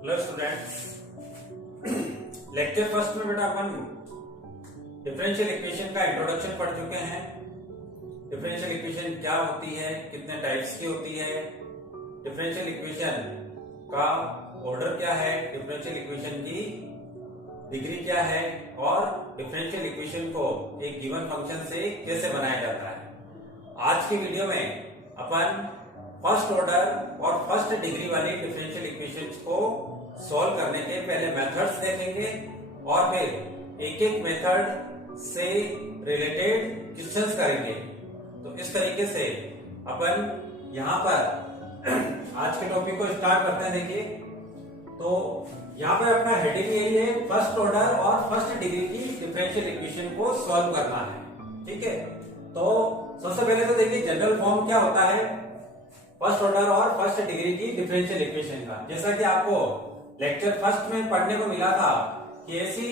Hello students, lecture first में बेटा अपन differential equation का इंट्रोडक्शन पढ़ चुके हैं। डिफरेंशियल इक्वेशन क्या होती है, कितने टाइप्स की होती है, डिफरेंशियल इक्वेशन का ऑर्डर क्या है, डिफरेंशियल इक्वेशन की डिग्री क्या है और डिफरेंशियल इक्वेशन को एक गिवन फंक्शन से कैसे बनाया जाता है। आज की वीडियो में अपन फर्स्ट ऑर्डर और फर्स्ट डिग्री वाली डिफरेंशियल इक्वेशंस को सॉल्व करने के पहले मेथड्स देखेंगे और फिर एक एक मेथड से रिलेटेड क्वेश्चंस करेंगे। तो इस तरीके से अपन यहाँ पर आज के टॉपिक को स्टार्ट करते हैं। देखिए, तो यहाँ पे अपना हेडिंग यही है, फर्स्ट ऑर्डर और फर्स्ट डिग्री की डिफरेंशियल इक्वेशन को सॉल्व करना है। ठीक है, तो सबसे पहले तो देखिए जनरल फॉर्म क्या होता है फर्स्ट ऑर्डर और फर्स्ट डिग्री की डिफरेंशियल इक्वेशन का। जैसा कि आपको लेक्चर फर्स्ट में पढ़ने को मिला था कि ऐसी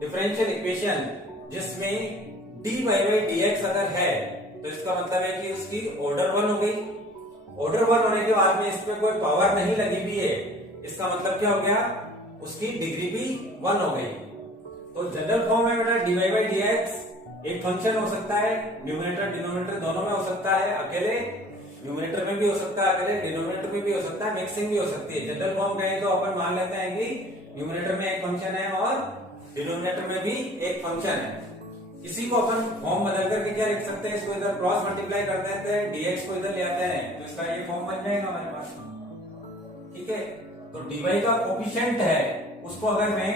डिफरेंशियल इक्वेशन जिसमें dy बाई dx अगर है तो इसका मतलब है कि उसकी ऑर्डर 1 हो गई। ऑर्डर 1 होने के बाद में इसमें कोई पावर नहीं लगी हुई है, इसका मतलब क्या हो गया, उसकी डिग्री भी 1 हो गई। तो जनरल फॉर्म में बेटा dy बाई dx एक फंक्शन हो सकता है, न्यूमरेटर डिनोमिनेटर दोनों में हो सकता है, अकेले न्यूमरेटर में भी हो सकता है, अकेले डिनोमिनेटर में भी हो सकता है, मिक्सिंग भी हो सकती है। जनरल फॉर्म कहें तो अपन मान लेते हैं कि न्यूमरेटर में एक फंक्शन है और डिनोमिनेटर में भी एक फंक्शन है। इसी को अपन फॉर्म बदल करके क्या लिख सकते हैं, इसको इधर क्रॉस मल्टीप्लाई कर देते हैं, dx को इधर ले आते हैं तो इसका ये फॉर्म बन जाएगा हमारे पास। ठीक है, तो dy का कोफिशिएंट है उसको अगर मैं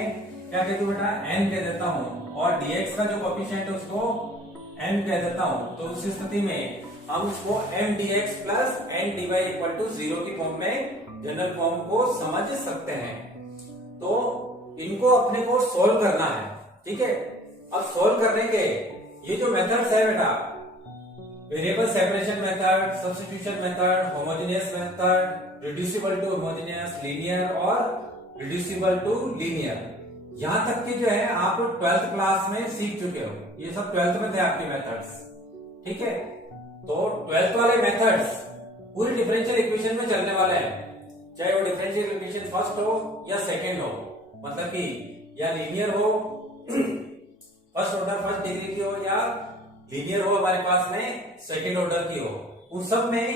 क्या कह दूं बेटा n कह देता हूं और dx का जो कोफिशिएंट है उसको m कह देता हूं, तो उस स्थिति में हम उसको m dx plus n dy equal to 0 की फॉर्म में जनरल फॉर्म को समझ सकते हैं। तो इनको अपने को सोल्व करना है। ठीक है, अब सोल्व करने के ये जो मेथड्स है बेटा, variable separation method, substitution method, homogeneous method, reducible to homogeneous, linear और रिड्यूसिबल टू लीनियर, यहां तक कि जो है आप 12th क्लास में सीख चुके हो। ये सब 12th में थे आपके मेथड्स। ठीक है, तो 12th वाले मेथड्स पूरी डिफरेंशियल इक्वेशन में चलने वाले हैं, चाहे वो डिफरेंशियल इक्वेशन फर्स्ट हो या सेकंड हो, मतलब कि या लीनियर हो फर्स्ट ऑर्डर फर्स्ट डिग्री की हो या लीनियर हो हमारे पास में सेकंड ऑर्डर की हो, उन सब में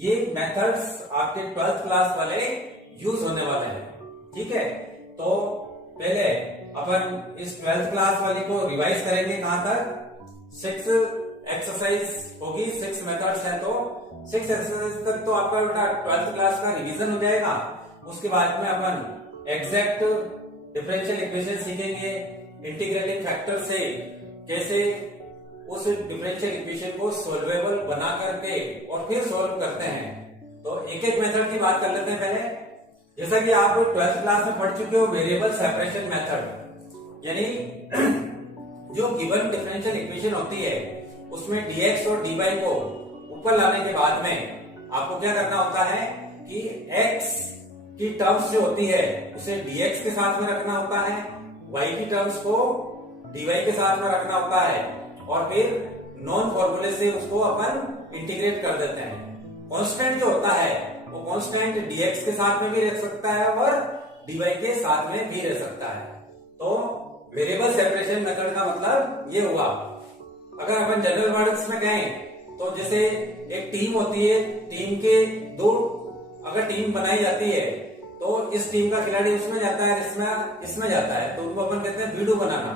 ये मेथड्स आपके 12th क्लास वाले यूज होने वाले हैं। ठीक है, तो पहले अपन इस 12th क्लास वाली को रिवाइज करेंगे। कहां तक, 6 एक्सरसाइज होगी, 6 मेथड्स हैं, तो 6 एक्सरसाइज तक तो आपका बेटा 12th क्लास का रिवीजन हो जाएगा। उसके बाद में अपन एग्जैक्ट डिफरेंशियल इक्वेशन सीखेंगे, इंटीग्रेटिंग फैक्टर से कैसे उस डिफरेंशियल इक्वेशन को सॉल्वेबल बना करके और फिर सॉल्व करते हैं। तो एक एक मेथड की बात कर लेते हैं पहले। जैसा कि आप 12th क्लास में पढ़ चुके हो वेरिएबल सेपरेशन मेथड, यानी जो गिवन डिफरेंशियल इक्वेशन होती है उसमें dx और dy को ऊपर लाने के बाद में आपको क्या करना होता है कि x की टर्म्स जो होती है उसे dx के साथ में रखना होता है, y की टर्म्स को dy के साथ में रखना होता है और फिर नॉन फॉर्मूले से उसको अपन इंटीग्रेट कर देते हैं। कांस्टेंट जो होता है वो कांस्टेंट dx के साथ में भी रह सकता है और dy के साथ में भी रह सकता है। तो वेरिएबल सेपरेशन मेथड का मतलब ये हुआ। अगर अपन जनरल वर्ड्स में कहें तो जैसे एक टीम होती है, टीम के दो अगर टीम बनाई जाती है तो इस टीम का खिलाड़ी इसमें जाता है, इसमें जाता है, तो उनको अपन कहते हैं वीडू बनाना।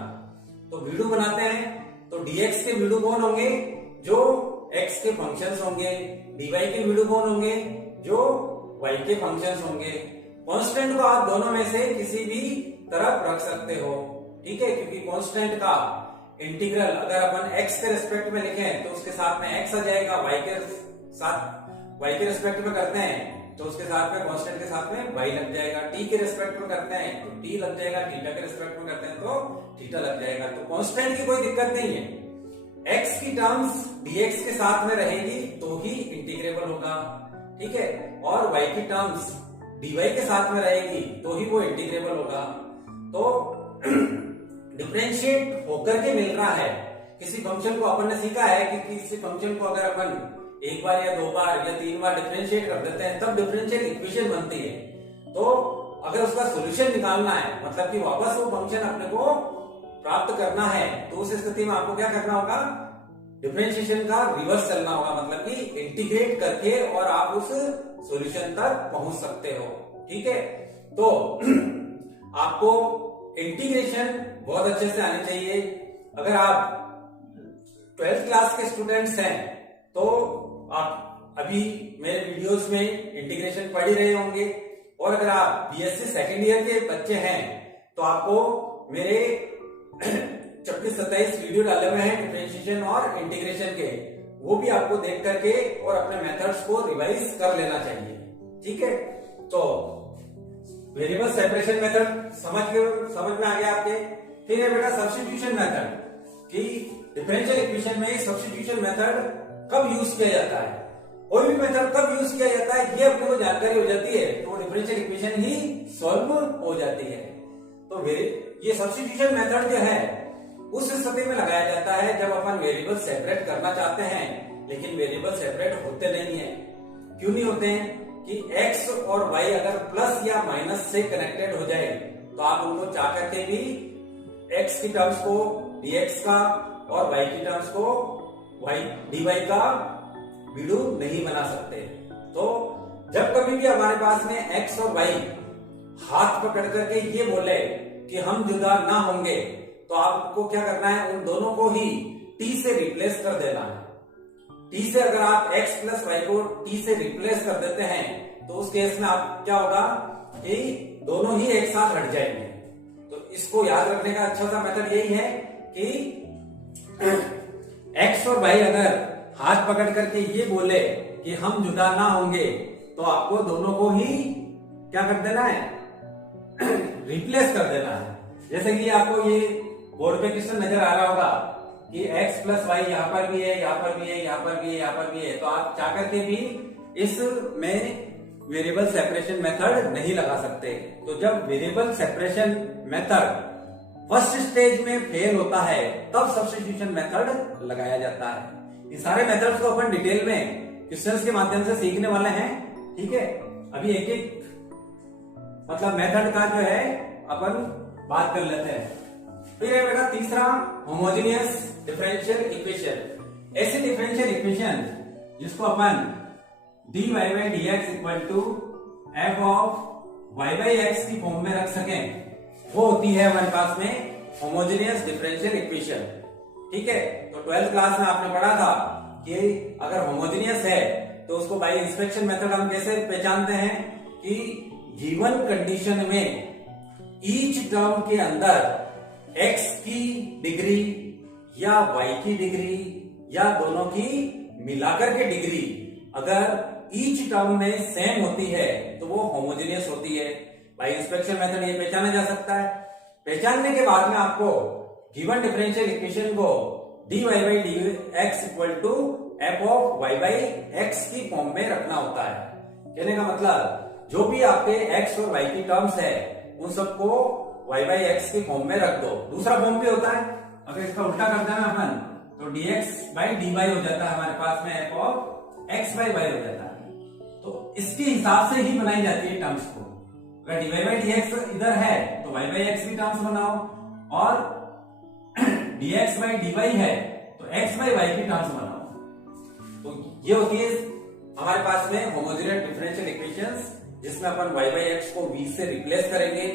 तो वीडू बनाते हैं तो dx के वीडू कौन होंगे, जो x के फंक्शंस होंगे, dy के वीडू कौन होंगे, जो y के फंक्शंस होंगे। कांस्टेंट को आप दोनों में से किसी भी तरफ रख सकते हो। ठीक है, क्योंकि कांस्टेंट का इंटीग्रल अगर अपन x के रिस्पेक्ट में लिखें तो उसके साथ में x आ जाएगा, y के रिस्पेक्ट में करते हैं तो उसके साथ में कांस्टेंट के साथ में y लग जाएगा, t के रिस्पेक्ट में करते हैं तो t लग जाएगा, थीटा के रिस्पेक्ट में करते हैं तो थीटा लग जाएगा। तो कांस्टेंट की कोई दिक्कत नहीं है, x की टर्म्स dx के साथ में रहेगी तो ही इंटीग्रेबल होगा। ठीक है, और y की टर्म्स dy के साथ में रहेगी तो ही वो इंटीग्रेबल होगा। तो डिफरेंशिएट होकर के मिल रहा है। किसी फंक्शन को अपन ने सीखा है कि किसी फंक्शन को अगर अपन एक बार या 2 बार या 3 बार डिफरेंशिएट कर देते हैं तब डिफरेंशियल इक्वेशन बनती है। तो अगर उसका सॉल्यूशन निकालना है, मतलब कि वापस वो फंक्शन अपने को प्राप्त करना है, तो उस स्थिति में आपको क्या करना होगा, डिफरेंशिएशन का रिवर्स चलना होगा, मतलब कि इंटीग्रेट करके और आप उस सॉल्यूशन तक पहुंच सकते हो। ठीक है, तो आपको इंटीग्रेशन बहुत अच्छे से आनी चाहिए। अगर आप 12th क्लास के स्टूडेंट्स हैं तो आप अभी मेरे वीडियोस में इंटीग्रेशन पढ़ ही रहे होंगे, और अगर आप बीएससी सेकेंड ईयर के बच्चे हैं तो आपको मेरे 26-27 वीडियो डाले हुए हैं डिफरेंशिएशन और इंटीग्रेशन के, वो भी आपको देख करके और अपने मेथड्स को रिवाइज कर लेना चाहिए। ठीक है, तो वेरिएबल सेपरेशन मेथड समझ में आ गया आपके। फिर है बेटा सब्स्टिट्यूशन मेथड, कि डिफरेंशियल इक्वेशन में सब्स्टिट्यूशन मेथड कब यूज किया जाता है, कोई भी मेथड कब यूज किया जाता है ये अपने को जानकारी हो जाती है तो डिफरेंशियल इक्वेशन ही सॉल्व हो जाती है। तो ये सब्स्टिट्यूशन मेथड जो है उस स्थिति में लगाया जाता है जब अपन वेरिएबल सेपरेट करना चाहते हैं, लेकिन वेरिएबल सेपरेट होते नहीं है। क्यों नहीं होते हैं कि x और y अगर प्लस या माइनस से कनेक्टेड हो जाए तो आप उनको चाह करके भी x की टर्म्स को dx का और y की टर्म्स को dy का वीडू नहीं बना सकते। तो जब कभी भी हमारे पास में x और y हाथ पकड़ करके ये बोले कि हम जुदा ना होंगे, तो आपको क्या करना है, उन दोनों को ही t से रिप्लेस कर देना है। t से अगर आप x प्लस वाई को t से रिप्लेस कर देते हैं तो उस केस में आप क्या होगा कि दोनों ही एक साथ हट जाएंगे। तो इसको याद रखने का अच्छा सा मेथड यही है कि x और y अगर हाथ पकड़ करके ये बोले कि हम जुदा ना होंगे तो आपको दोनों को ही क्या कर देना है, रिप्लेस कर देना है। जैसे कि आपको ये बोर्ड पे क्वेश्चन नजर आ रहा होगा कि x प्लस वाई यहाँ पर भी है, यहाँ पर भी है, यहाँ पर भी है, यहाँ पर भी है, तो आप चाह करके भी इसमें वेरिएबल सेपरेशन मेथड नहीं लगा सकते। तो जब variable separation method first stage में फेल होता है तब सब्स्टिट्यूशन मेथड लगाया जाता है। ये सारे मेथड्स को अपन डिटेल में क्वेश्चंस के माध्यम से सीखने वाले हैं। ठीक है, अभी एक एक मतलब मेथड का जो है अपन बात कर लेते हैं। फिर है बेटा तीसरा होमोजेनियस डिफरेंशियल इक्वेशन। ऐसे डिफरेंशियल इक्वेशन जिसको अपन dy by dx equal to f of y by x की फॉर्म में रख सकें, वो होती है हमारे पास में होमोजेनियस डिफरेंशियल इक्वेशन। ठीक है, तो 12th क्लास में आपने पढ़ा था कि अगर होमोजेनियस है तो उसको बाय इंस्पेक्शन मेथड हम कैसे पहचानते हैं कि गिवन कंडीशन में ईच टर्म के अंदर x की डिग्री या y की डिग्री या दोनों की मिलाकर के डिग्री अगर ईच टर्म में सेम होती है तो वो होमोजेनियस होती है। बाय इंस्पेक्शन मेथड ये पहचाना जा सकता है। पहचानने के बाद में आपको गिवन डिफरेंशियल इक्वेशन को dy by dx equal to f of y by x की फॉर्म में रखना होता है। कहने का मतलब जो भी आपके x और y की टर्म्स है उन सबको y by x की फॉर्म में रख दो। दूसरा फॉर्म भी होता है, अगर इसका उल्टा करते हैं अपन तो dx by dy हो जाता है, हमारे पास में f of x by y हो जाता है। तो इसके हिसाब से ही बनाई जाती है टर्म्स को। अगर dy by dx इधर है तो y by x की टर्म्स बनाओ, और dx by dy है तो x by y की टर्म्स बनाओ। तो ये होती है हमारे पास में होमोजेनियस डिफरेंशियल इक्वेशंस, जिसमें अपन y by x को v से रिप्लेस करेंगे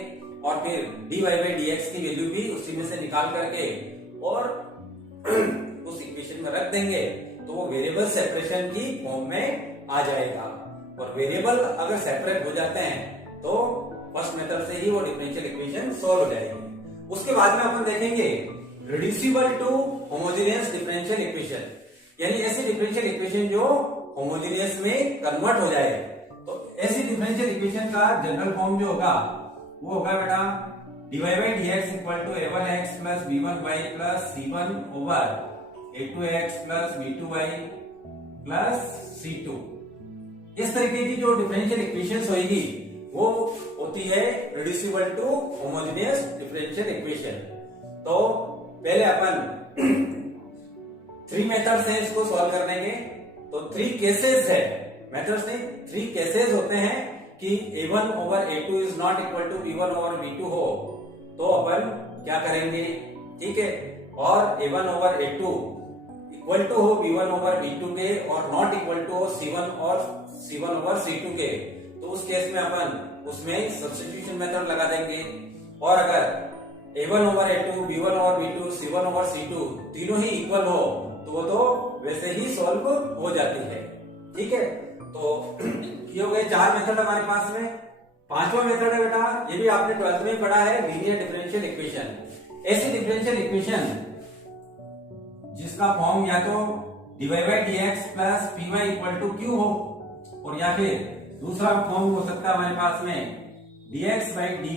और फिर dy by dx की वैल्यू भी उसी में से निकाल करके और उस इक्वेशन में रख देंगे तो वो वेरिएबल सेपरेशन की फॉर्म में आ जाएगा। और वेरिएबल अगर सेपरेट हो जाते हैं तो फर्स्ट मेथड से ही वो डिफरेंशियल इक्वेशन सॉल्व हो जाएगी। उसके बाद में अपन देखेंगे reducible to homogeneous differential equation, यानी ऐसी डिफरेंशियल इक्वेशन जो होमोजेनियस में कन्वर्ट हो जाए। तो ऐसी डिफरेंशियल इक्वेशन का जनरल फॉर्म जो होगा वो होगा बेटा dy by dx equal to a1x plus b1y plus c1 over a2x plus b2y plus c2। इस तरीके की जो डिफरेंशियल इक्वेशंस होगी वो होती है reducible to homogeneous differential equation. तो पहले अपन 3 मेथड्स हैं इसको सॉल्व करने के। तो 3 केसेस है, मेथड्स नहीं 3 केसेस होते हैं कि a1 over a2 is not equal to b1 over b2 हो तो अपन क्या करेंगे, ठीक है, और a1 over a2 equal to हो b1 ओवर b2 के और नॉट इक्वल टू हो c1 ओवर c2 के, तो उस केस में अपन उसमें सब्स्टिट्यूशन मेथड लगा देंगे। और अगर a1 over a2, b1 over b2, c1 over c2 तीनों ही इक्वल हो तो वो तो वैसे ही सॉल्व हो जाती है, ठीक है। तो ये हो गए 4 मेथड हमारे पास में। 5वां मेथड है बेटा, ये भी आपने 12th में पढ़ा है, लीनियर डिफरेंशियल इक्वेशन। ऐसी डिफरेंशियल इक्वेशन जिसका फॉर्म या तो dy by dx plus py equal to q हो, और या फिर दूसरा फॉर्म हो सकता है हमारे पास में dx by dy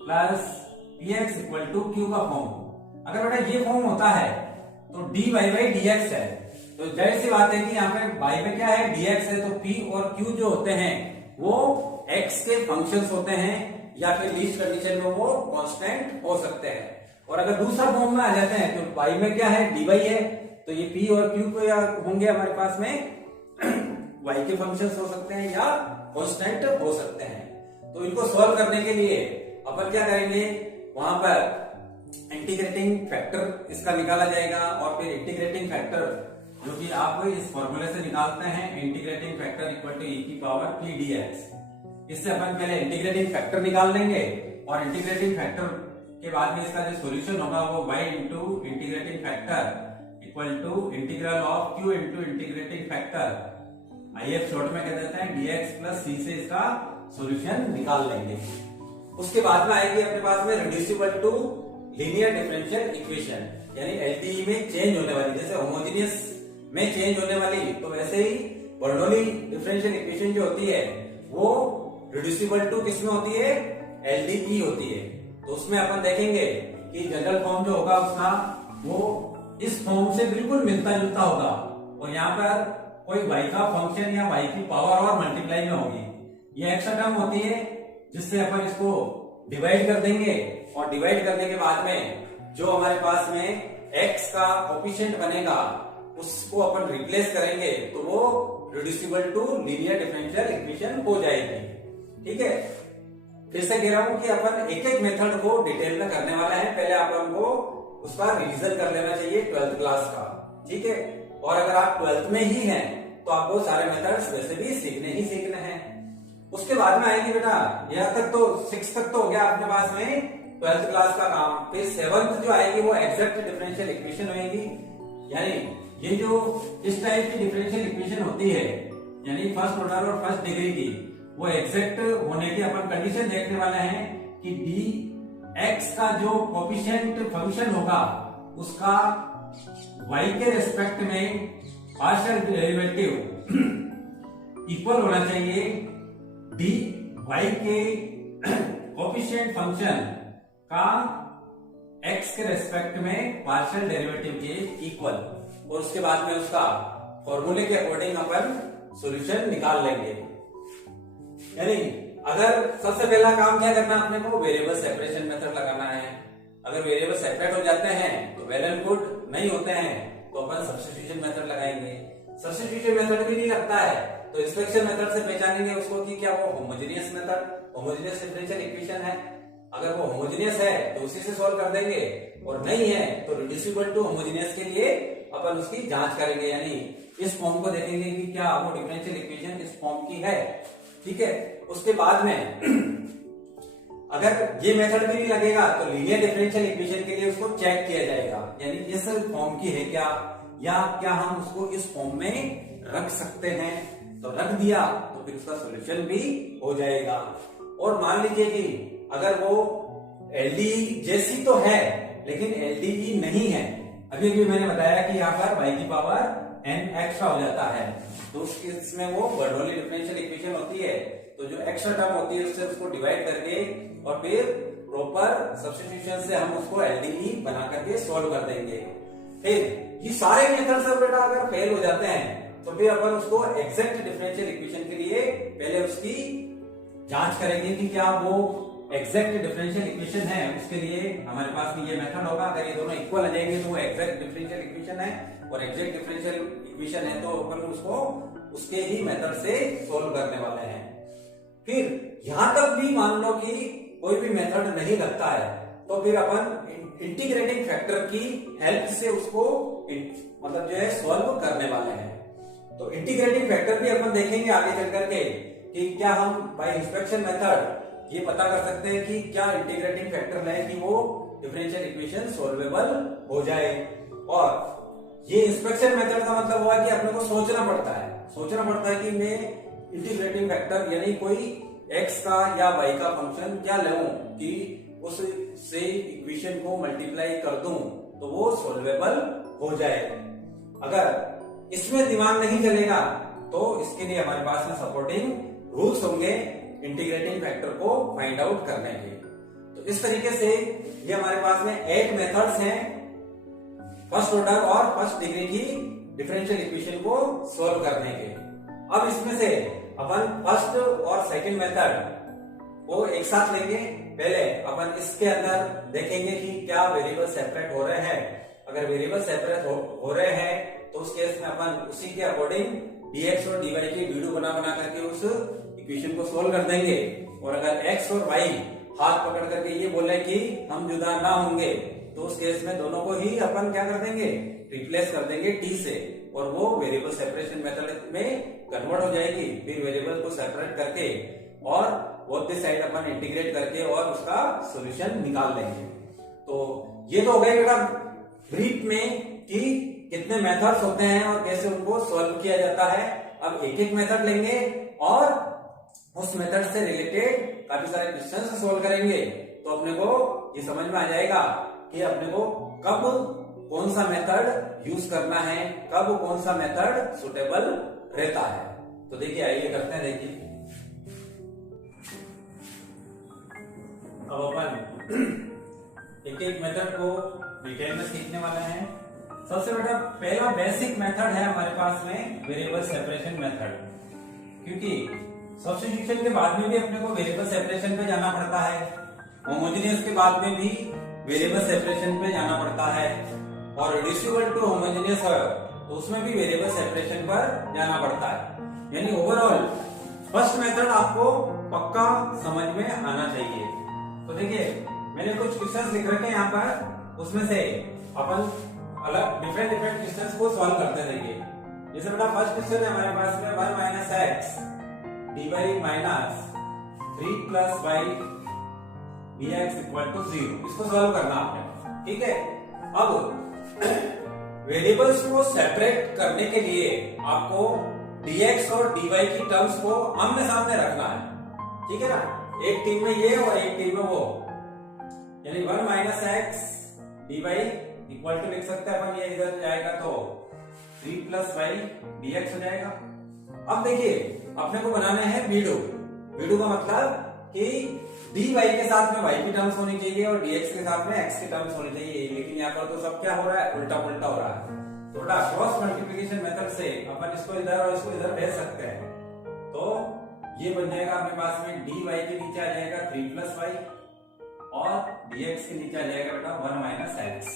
plus px equal to q का फॉर्म। अगर बेटा ये फॉर्म होता है तो dy बाई dx है, तो जाहिर सी बात है कि यहाँ पे y में क्या है, dx है, तो p और q जो होते हैं वो x के फंक्शंस होते हैं, या फिर लीस्ट कंडीशन में वो कांस्टेंट हो सकते हैं। और अगर दूसरा फॉर्म में आ जाते हैं तो y में क्या है, dy है, तो ये p और q को या होंगे हमारे पास में y के फंक्शंस हो सकते हैं या कांस्टेंट हो सकते हैं। तो इनको सॉल्व करने के लिए अपन क्या करेंगे, वहां पर इंटीग्रेटिंग फैक्टर इसका निकाला जाएगा, और फिर इंटीग्रेटिंग फैक्टर जो कि आप इस फॉर्मूले से निकालते हैं, integrating factor equal to e की पावर p dx। इससे अपन पहले इंटीग्रेटिंग फैक्टर निकाल लेंगे, और इंटीग्रेटिंग फैक्टर के बाद में इसका जो सॉल्यूशन होगा वो y into integrating factor equal to integral of q into integrating factor if short में कह देते हैं dx प्लस c से इसका सॉल्यूशन निकाल लेंगे। उसके बाद में आएगी अपने पास में reducible to linear differential equation, यानी एलडीई में चेंज होने वाली, जैसे होमोजेनियस में चेंज होने वाली, तो वैसे ही बर्नौली डिफरेंशियल इक्वेशन जो होती है वो रिड्यूसिबल टू किसमें होती है, एलडीई होती है। तो उसमें अपन देखेंगे कि जनरल फॉर्म जो होगा उसका वो इस फॉर्म से बिल्कुल मिलता जुलता होगा, और यहाँ पर कोई y का फंक्शन या y की पावर और मल्टीप्लाई में होगी। ये एक्स्ट्रा टर्म होती है जिससे अपन इसको डिवाइड कर देंगे, और डिवाइड करने के बाद में जो हमारे पास में x का कोफिशिएंट बनेगा उसको अपन रिप्लेस करेंगे, तो वो reducible to linear differential equation हो जाएगी, ठीक है। फिर से कह रहा हूं कि अपन एक एक मेथड को डिटेल में करने वाला है, पहले अपन को उसका रिवीजन कर लेना चाहिए 12th क्लास का, ठीक है। और अगर आप 12th में ही हैं तो आपको सारे मेथड्स वैसे भी सीखने हैं। उसके बाद में आएगी बेटा, यहाँ तक तो 6 तक तो हो गया अपने पास में 12th क्लास का काम। फिर 7th जो आएगी वो एग्जैक्ट डिफरेंशियल इक्वेशन होगी, यानी ये जो इस टाइप की डिफरेंशियल इक्वेशन होती है, यानी फर्स्ट ऑर्डर और फर्स्ट डिग्री की, वो एग्जैक्ट होने की अपन कंडीशन देखने वाले हैं कि dx का जो कोफिशिएंट फंक्शन होगा उसका y के रेस्पेक्ट में पार्शियल डेरिवेटिव इक्वल होना चाहिए dy के कोफिशिएंट फंक्शन का x के रेस्पेक्ट में पार्शियल डेरिवेटिव के इक्वल, और उसके बाद में उसका फॉर्मूले के अकॉर्डिंग अपन सॉल्यूशन निकाल लेंगे। यानी अगर सबसे पहला काम क्या करना अपने को, वेरिएबल सेपरेशन मेथड लगाना है। अगर वेरिएबल सेपरेट हो जाते हैं तो वेल एंड गुड, नहीं होते हैं तो अपन सब्स्टिट्यूशन मेथड लगाएंगे। सब्स्टिट्यूशन मेथड भी नहीं लगता है तो इंस्पेक्शन मेथड से पहचानेंगे उसको कि क्या वो homogeneous method, homogeneous differential equation है। अगर वो होमोजेनियस है तो उसी से सॉल्व कर देंगे, और नहीं है तो रिड्यूसिबल टू होमोजेनियस के लिए अपन उसकी जांच करेंगे, यानी इस फॉर्म को देखेंगे कि क्या वो डिफरेंशियल इक्वेशन इस फॉर्म की है, ठीक है। उसके बाद में अगर ये मेथड भी नहीं लगेगा तो लीनियर डिफरेंशियल इक्वेशन के लिए उसको चेक किया जाएगा, यानी इस फॉर्म की है क्या, या क्या हम उसको इस फॉर्म में रख सकते हैं। तो रख दिया तो फिर उसका सॉल्यूशन भी हो जाएगा। और मान लीजिए कि अगर वो एलडीई जैसी तो है लेकिन एलडीई नहीं है, अभी अभी मैंने बताया कि यहाँ पर y की पावर n एक्स्ट्रा हो जाता है, तो उसमें वो बर्नौली डिफरेंशियल इक्वेशन होती है, तो जो एक्स्ट्रा टर्म होती है उससे उसको डिवाइड करके और फिर प्रॉपर सब्स्टिट्यूशन से हम उसको एलडीई बना करके सॉल्व कर देंगे। फिर ये सारे मेथड्स बेटा अगर फेल हो जाते हैं तो फिर अपन उसको एग्जैक्ट डिफरेंशियल इक्वेशन के लिए पहले उसकी जांच करेंगे कि क्या वो एग्जैक्ट डिफरेंशियल इक्वेशन है। उसके लिए हमारे पास में ये मेथड होगा, अगर ये दोनों इक्वल आ जाएंगे तो वो एग्जैक्ट डिफरेंशियल इक्वेशन है, और एग्जैक्ट डिफरेंशियल इक्वेशन है तो अपन उसको उसके ही मेथड से सॉल्व करने वाले हैं। फिर यहां तक भी मान लो कि कोई भी मेथड नहीं लगता है तो फिर अपन इंटीग्रेटिंग फैक्टर की हेल्प से उसको मतलब जो है सॉल्व करने वाले हैं। तो इंटीग्रेटिंग फैक्टर भी अपन देखेंगे आगे चल करके कि क्या हम बाय इंस्पेक्शन मेथड ये पता कर सकते हैं कि क्या इंटीग्रेटिंग फैक्टर है कि वो डिफरेंशियल इक्वेशन सॉल्वेबल हो जाए। और ये इंस्पेक्शन मेथड का मतलब हुआ कि अपने को सोचना पड़ता है कि मैं इंटीग्रेटिंग फैक्टर यानी कोई x का या y का फंक्शन क्या लूं कि उससे इक्वेशन को मल्टीप्लाई कर दूं तो वो सॉल्वेबल हो जाए। अगर इसमें दिमाग नहीं चलेगा तो इसके लिए हमारे पास में सपोर्टिंग रूल्स होंगे इंटीग्रेटिंग फैक्टर को फाइंड आउट करने के। तो इस तरीके से ये हमारे पास में 8 मेथड्स हैं फर्स्ट ऑर्डर और फर्स्ट डिग्री की डिफरेंशियल इक्वेशन को सॉल्व करने के। अब इसमें से अपन फर्स्ट और सेकंड मेथड को एक साथ लेंगे। पहले अपन इसके अंदर देखेंगे कि क्या वेरिएबल सेपरेट हो रहे हैं। अगर वेरिएबल सेपरेट हो रहे हैं तो उस केस में अपन उसी के अकॉर्डिंग dx और dy की वीडियो बना करके उस इक्वेशन को सोल्व कर देंगे। और अगर x और y हाथ पकड़ करके ये बोले कि हम जुदा ना होंगे तो उस केस में दोनों को ही अपन क्या कर देंगे, रिप्लेस कर देंगे t से, और वो वेरिएबल सेपरेशन मेथड में कन्वर्ट हो जाएगी। फिर वेरिएबल को सेपरेट करके और both the side upon integrate करके और उसका सॉल्यूशन निकाल लेंगे। तो ये तो हो गए बेटा ब्रीफ में कि कितने मेथड्स होते हैं और कैसे उनको सॉल्व किया जाता है। अब एक एक मेथड लेंगे और उस मेथड से रिलेटेड काफी सारे क्वेश्चन सॉल्व करेंगे तो अपने को ये समझ में आ जाएगा कि अपने को कब कौन सा मेथड यूज करना है, कब कौन सा मेथड सुटेबल रहता है। तो देखिए आइए करते हैं। देखिए अब अपन एक एक मेथड को डिटेल में सीखने वाले हैं। सबसे बेटा पहला बेसिक मेथड है हमारे पास में वेरिएबल सेपरेशन मेथड, क्योंकि सब्स्टिट्यूशन के बाद में भी अपने को वेरिएबल सेपरेशन पे जाना पड़ता है, होमोजेनियस के बाद में भी वेरिएबल सेपरेशन पे जाना पड़ता है, और रिड्यूसिबल टू होमोजेनियस है तो उसमें भी वेरिएबल सेपरेशन पर जाना पड़ता है। यानी ओवरऑल फर्स्ट मेथड आपको पक्का समझ में आना चाहिए। तो देखिए मैंने कुछ क्वेश्चंस लिख रखे हैं यहाँ पर, उसमें से अपन अलग डिफरेंट क्वेश्चंस को सॉल्व करते रहेंगे। जैसे बेटा फर्स्ट क्वेश्चन है हमारे पास में 1 minus x dy minus 3 plus y dx equal to 0। इसको सॉल्व करना आपने, ठीक है। अब वेरिएबल्स को सेपरेट करने के लिए आपको dx और dy की टर्म्स को आमने सामने रखना है, ठीक है ना। एक टीम में ये और एक टीम में वो, यानी 1 minus x dy equal to लिख सकते हैं अपन, ये इधर जाएगा तो 3 प्लस y dx हो जाएगा। अब देखिए अपने को बनाने हैं वीडू का मतलब कि dy के साथ में y की टर्म्स होनी चाहिए और dx के साथ में x की टर्म्स होनी चाहिए, लेकिन यहाँ पर तो सब क्या हो रहा है, उल्टा पुल्टा हो रहा है। तो बेटा क्रॉस मल्टीप्लिकेशन मेथड से अपन इसको इधर और इसको इधर भेज सकते हैं। तो ये बन जाएगा अपने पास में dy के नीचे आ जाएगा 3 प्लस y और dx के नीचे आ जाएगा बेटा 1 माइनस एक्स।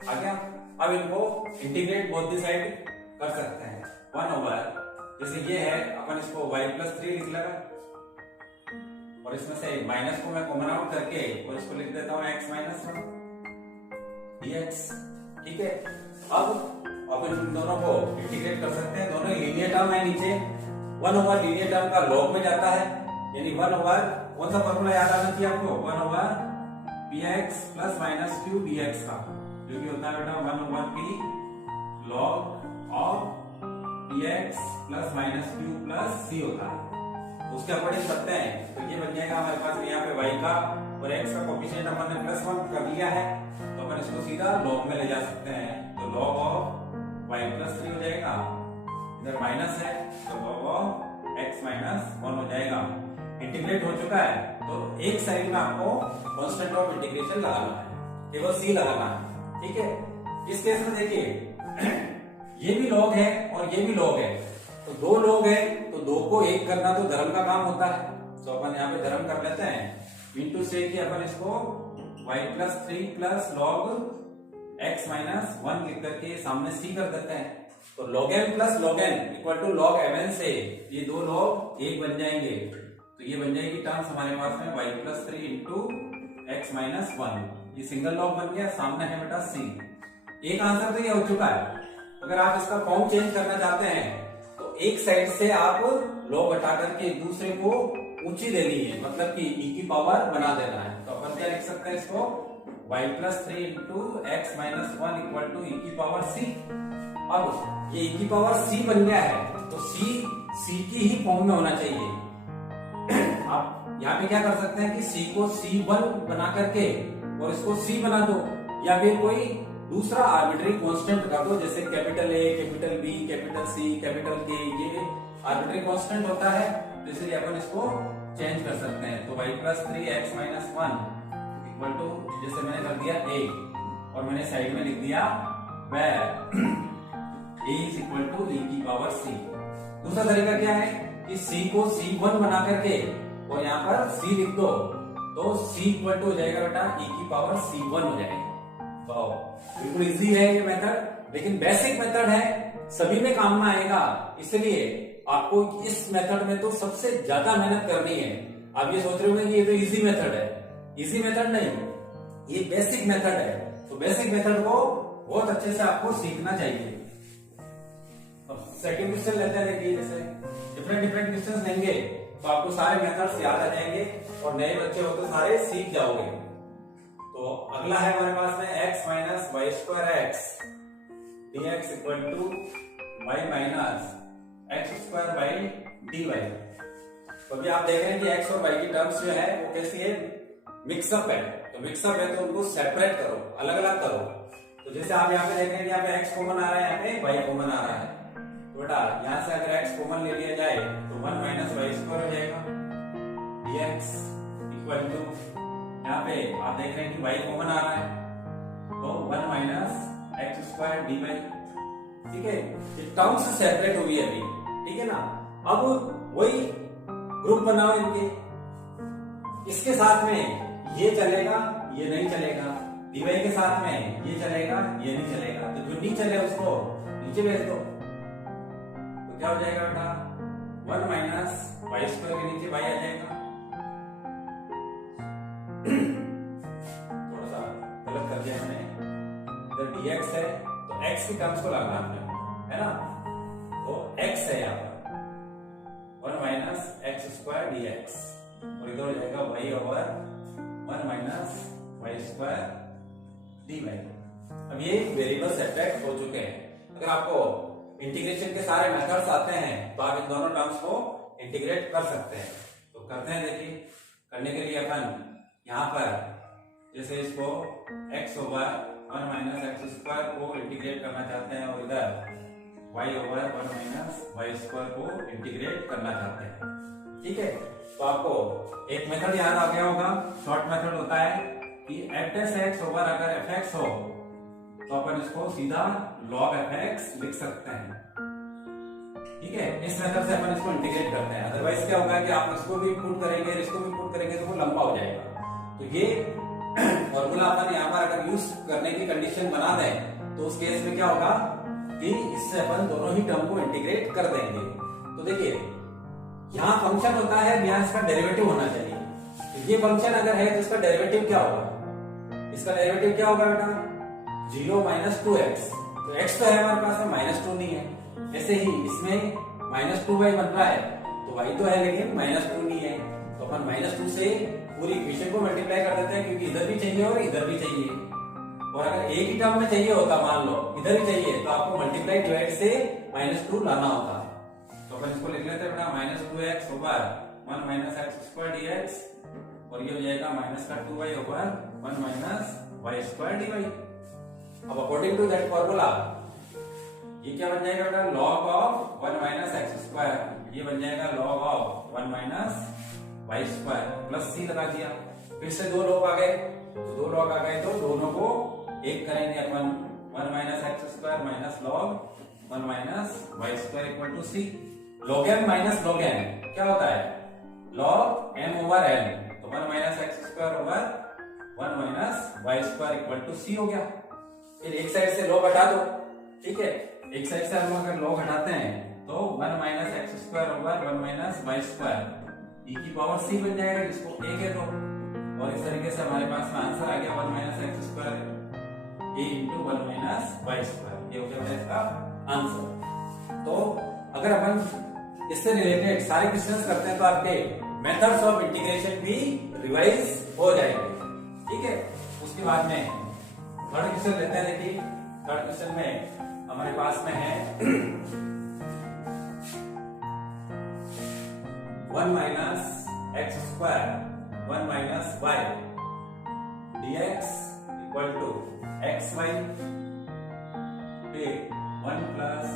आ गया। अब इनको इंटीग्रेट बोथ द साइड कर सकते हैं। 1 ओवर जैसे ये है अपन इसको y प्लस 3 लिख लेगा और इसमें से माइनस को मैं कॉमन आउट करके और इसको लिख देता हूँ x माइनस 1 dx, ठीक है। अब अपन इन दोनों को इंटीग्रेट कर सकते हैं, दोनों लीनियर टर्म है नीचे। 1 ओवर लीनियर टर्म का लॉग में जाता है, यानी 1 ओवर कौन सा फॉर्मूला याद आना चाहिए आपको, 1 over px plus minus q dx का, जो कि होता है बेटा 1 over p log of px plus minus q plus c होता है। तो उसके अकॉर्डिंग करते हैं तो ये बन जाएगा हमारे पास यहाँ पे y का और x का कोएफिशिएंट अपन ने प्लस 1 कर लिया है, तो अपन इसको सीधा log में ले जा सकते हैं। तो log ऑफ y प्लस 3 हो जाएगा, इधर माइनस है तो log ऑफ x माइनस 1 हो जाएगा। इंटीग्रेट हो चुका है तो एक साइड में आपको कांस्टेंट ऑफ इंटीग्रेशन लगाना है, केवल c लगाना है, ठीक है। इस केस में देखिए ये भी log है और ये भी log है, तो 2 log है तो 2 को 1 करना तो धर्म का काम होता है। तो अपन यहाँ पे धर्म कर लेते हैं, इंटू से कि अपन इसको y plus 3 plus log x minus 1 लिख करके सामने c कर देते हैं। तो log m plus log n equal to log mn से ये 2 log 1 बन जाएंगे। तो ये बन जाएगी टर्म्स हमारे पास में y+3 इंटू एक्स माइनस 1। ये सिंगल लॉग बन गया, सामने है बेटा c। एक आंसर तो ये हो चुका है। अगर आप इसका फॉर्म चेंज करना चाहते हैं तो एक साइड से आप लॉग हटा करके दूसरे को ऊंची देनी है, मतलब कि e की पावर बना देना है। तो अपन क्या लिख सकते हैं इसको, y+3 into x minus 1 equal to e की पावर c। अब ये e की पावर c बन गया है तो c की ही फॉर्म में होना चाहिए। आप यहाँ पे क्या कर सकते हैं कि c को c1 बना करके और इसको c बना दो, या फिर कोई दूसरा आर्बिट्री कांस्टेंट कर दो, जैसे capital A, capital B, capital C, capital K, ये आर्बिट्री कांस्टेंट होता है, तो इसलिए अपन इसको चेंज कर सकते हैं। तो y+3 x minus 1 equal to, जैसे मैंने कर दिया a और मैंने साइड में लिख दिया where a is equal to e की पावर c। दूसरा तरीका क्या है कि c को c1 बना करके और यहाँ पर c लिख दो, तो c इक्वल टू हो जाएगा बेटा e की पावर c1 हो जाएगा। बिल्कुल इजी है ये मेथड, लेकिन बेसिक मेथड है, सभी में काम में आएगा, इसलिए आपको इस मेथड में तो सबसे ज्यादा मेहनत करनी है। आप ये सोच रहे होंगे कि ये तो इजी मेथड है, इजी मेथड नहीं, ये बेसिक मेथड है। तो बेसिक मेथड को बहुत अच्छे से आपको सीखना चाहिए। अब सेकंड क्वेश्चन लेते हैं, देखिए जैसे डिफरेंट क्वेश्चंस लेंगे तो आपको सारे मेथड्स याद आ जाएंगे और नए बच्चे हो तो सारे सीख जाओगे। तो अगला है हमारे पास में x minus y square x dx equal to y minus x square by dy। तो अभी आप देख रहे हैं कि x और y की टर्म्स जो है वो कैसी है, मिक्सअप है। तो मिक्सअप है तो उनको सेपरेट करो, अलग अलग करो। तो जैसे आप यहाँ पे देख रहे हैं कि यहाँ पे x कॉमन आ रहा है, यहाँ पे y कॉमन आ रहा है। तो बेटा यहाँ से अगर x कॉमन ले लिया जाए तो 1 माइनस वाई स्क्वायर हो जाएगा dx इक्वल टू, यहाँ पे आप देख रहे हैं कि y कॉमन आ रहा है तो 1 माइनस एक्स स्क्वायर dy। ठीक है, ये टर्म्स सेपरेट हुई है अभी, ठीक है ना। अब वही ग्रुप बनाओ इनके, इसके साथ में ये चलेगा, ये नहीं चलेगा, dy के साथ में ये चलेगा, ये नहीं चलेगा। तो जो नहीं चले उसको नीचे भेज दो। तो क्या हो जाएगा बेटा, 1 माइनस वाई स्क्वायर के नीचे y आ जाएगा। थोड़ा सा गलत कर दिया मैंने, इधर dx है तो x की टर्म्स को लगाना है ना। तो x है यहाँ पर 1 माइनस एक्स स्क्वायर dx और इधर हो जाएगा y over 1 minus y square dy। अब ये वेरिएबल सेपरेट हो चुके हैं। अगर आपको इंटीग्रेशन के सारे मेथड्स आते हैं तो आप इन दोनों टर्म्स को इंटीग्रेट कर सकते हैं। तो करते हैं, देखिए करने के लिए अपन यहाँ पर जैसे इसको x over 1 minus x square को इंटीग्रेट करना चाहते हैं और इधर y over 1 minus y square को इंटीग्रेट करना चाहते हैं। ठीक है, तो आपको एक मेथड याद आ गया होगा, शॉर्ट मेथड होता है कि f(x) ओवर अगर fx हो तो अपन इसको सीधा log fx लिख सकते हैं। ठीक है, इस मेथड से अपन इसको इंटीग्रेट करते हैं। अदरवाइज क्या होगा कि आप इसको भी पुट करेंगे, इसको भी पुट करेंगे तो वो लंबा हो जाएगा। तो ये फॉर्मूला अपन यहाँ पर अगर यूज करने की कंडीशन बना दें तो उस केस में क्या होगा कि इससे अपन दोनों ही टर्म को इंटीग्रेट कर देंगे। तो देखिए यहाँ फंक्शन होता है, यहाँ इसका डेरिवेटिव होना चाहिए। तो ये फंक्शन अगर है तो इसका डेरिवेटिव क्या होगा, इसका डेरिवेटिव क्या होगा बेटा, 0 माइनस 2x। तो x तो है हमारे पास में, -2 नहीं है। ऐसे ही इसमें -2y बन रहा है तो y तो है लेकिन -2 नहीं है। तो अपन -2 से पूरी इक्वेशन को मल्टीप्लाई कर देते हैं, क्योंकि इधर भी चाहिए और इधर भी चाहिए। और अगर एक ही टर्म में चाहिए होता, मान लो इधर ही चाहिए, तो आपको मल्टीप्लाई डिवाइड से -2 लाना होता। तो अपन इसको लिख लेते हैं बेटा, -2x over 1 minus x square dx और ये हो जाएगा -2y over 1 minus y square dy। अब अकॉर्डिंग टू दैट फॉर्मूला ये क्या बन जाएगा बेटा, log of 1 minus x square, ये बन जाएगा log of 1 minus y square plus c लगा दिया। फिर से दो लॉग आ गए, तो दो लॉग आ गए तो दोनों को एक करेंगे अपन, 1 minus x square minus log 1 minus y square equal to c। log m minus log n क्या होता है, log m ओवर n। तो 1 minus x square over 1 minus y square equal to c हो गया। फिर एक साइड से log हटा दो। ठीक है, एक साइड से हम अगर log हटाते हैं तो 1 minus x square over 1 minus y square, e की पावर c बन जाएगा जिसको a कह दो, और इस तरीके से हमारे पास में आंसर आ गया 1 minus x square a into 1 minus y square. ये हो जाता है इसका आंसर। तो अगर अपन इससे रिलेटेड सारे क्वेश्चंस करते हैं तो आपके मेथड्स ऑफ इंटीग्रेशन भी रिवाइज हो जाएंगे, ठीक है। उसके बाद में थर्ड क्वेश्चन लेते हैं। देखिए थर्ड क्वेश्चन में हमारे पास में है 1 minus x square 1 minus y dx equal to x y फिर 1 प्लस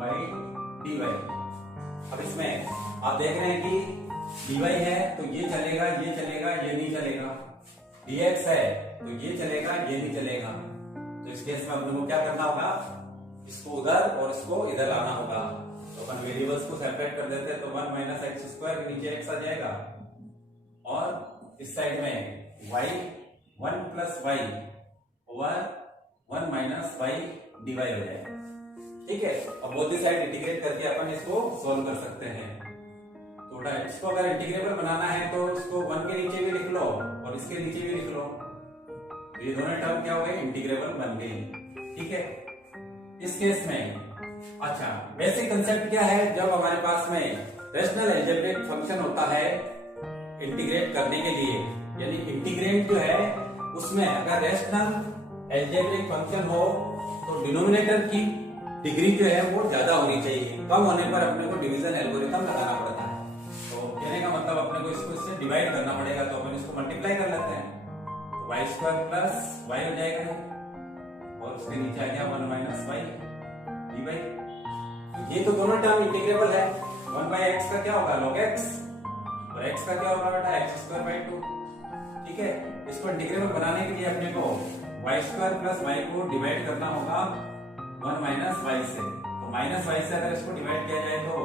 वाई dy। अब इसमें आप देख रहे हैं कि dy है तो ये चलेगा, ये चलेगा, ये नहीं चलेगा। dx है तो ये चलेगा, ये नहीं चलेगा। तो इस केस में अपने को क्या करना होगा, इसको उधर और इसको इधर लाना होगा। तो अपन वेरिएबल्स को सेपरेट कर देते हैं तो 1 माइनस एक्स स्क्वायर के नीचे x आ जाएगा और इस साइड में y 1 plus y over 1 minus y dy हो जाएगा, ठीक है। अब बोथ साइड इंटीग्रेट करके अपन इसको सोल्व कर सकते हैं। तो इसको अगर इंटीग्रेबल बनाना है तो इसको 1 के नीचे भी लिख लो और इसके नीचे भी लिख लो, तो ये दोनों टर्म क्या हो गए, इंटीग्रेबल बन गए, ठीक है। इस केस में अच्छा बेसिक कंसेप्ट क्या है, जब हमारे पास में रेशनल अलजेब्रिक फंक्शन होता है इंटीग्रेट करने के लिए, यानी इंटीग्रेंट जो है उसमें अगर रेशनल अलजेब्रिक फंक्शन हो तो डिनोमिनेटर की डिग्री जो है वो ज्यादा होनी चाहिए। कम होने पर अपने को डिवीजन एल्गोरिथम लगाना पड़ता है। तो कहने का मतलब अपने को इसको इससे डिवाइड करना पड़ेगा, तो अपन इसको मल्टीप्लाई कर लेते हैं तो वाई स्क्वायर प्लस वाई हो जाएगा और उसके नीचे आ गया 1 माइनस वाई डी वाई। ये तो दोनों टर्म इंटीग्रेबल है। 1 बाई एक्स का क्या होगा, log x, और x का क्या होगा बेटा एक्स स्क्वायर बाई 2, ठीक है। इसको इंटीग्रेबल बनाने के लिए अपने को वाई स्क्वायर प्लस वाई को डिवाइड करना होगा 1 माइनस वाई से। तो माइनस वाई से अगर इसको डिवाइड किया जाए तो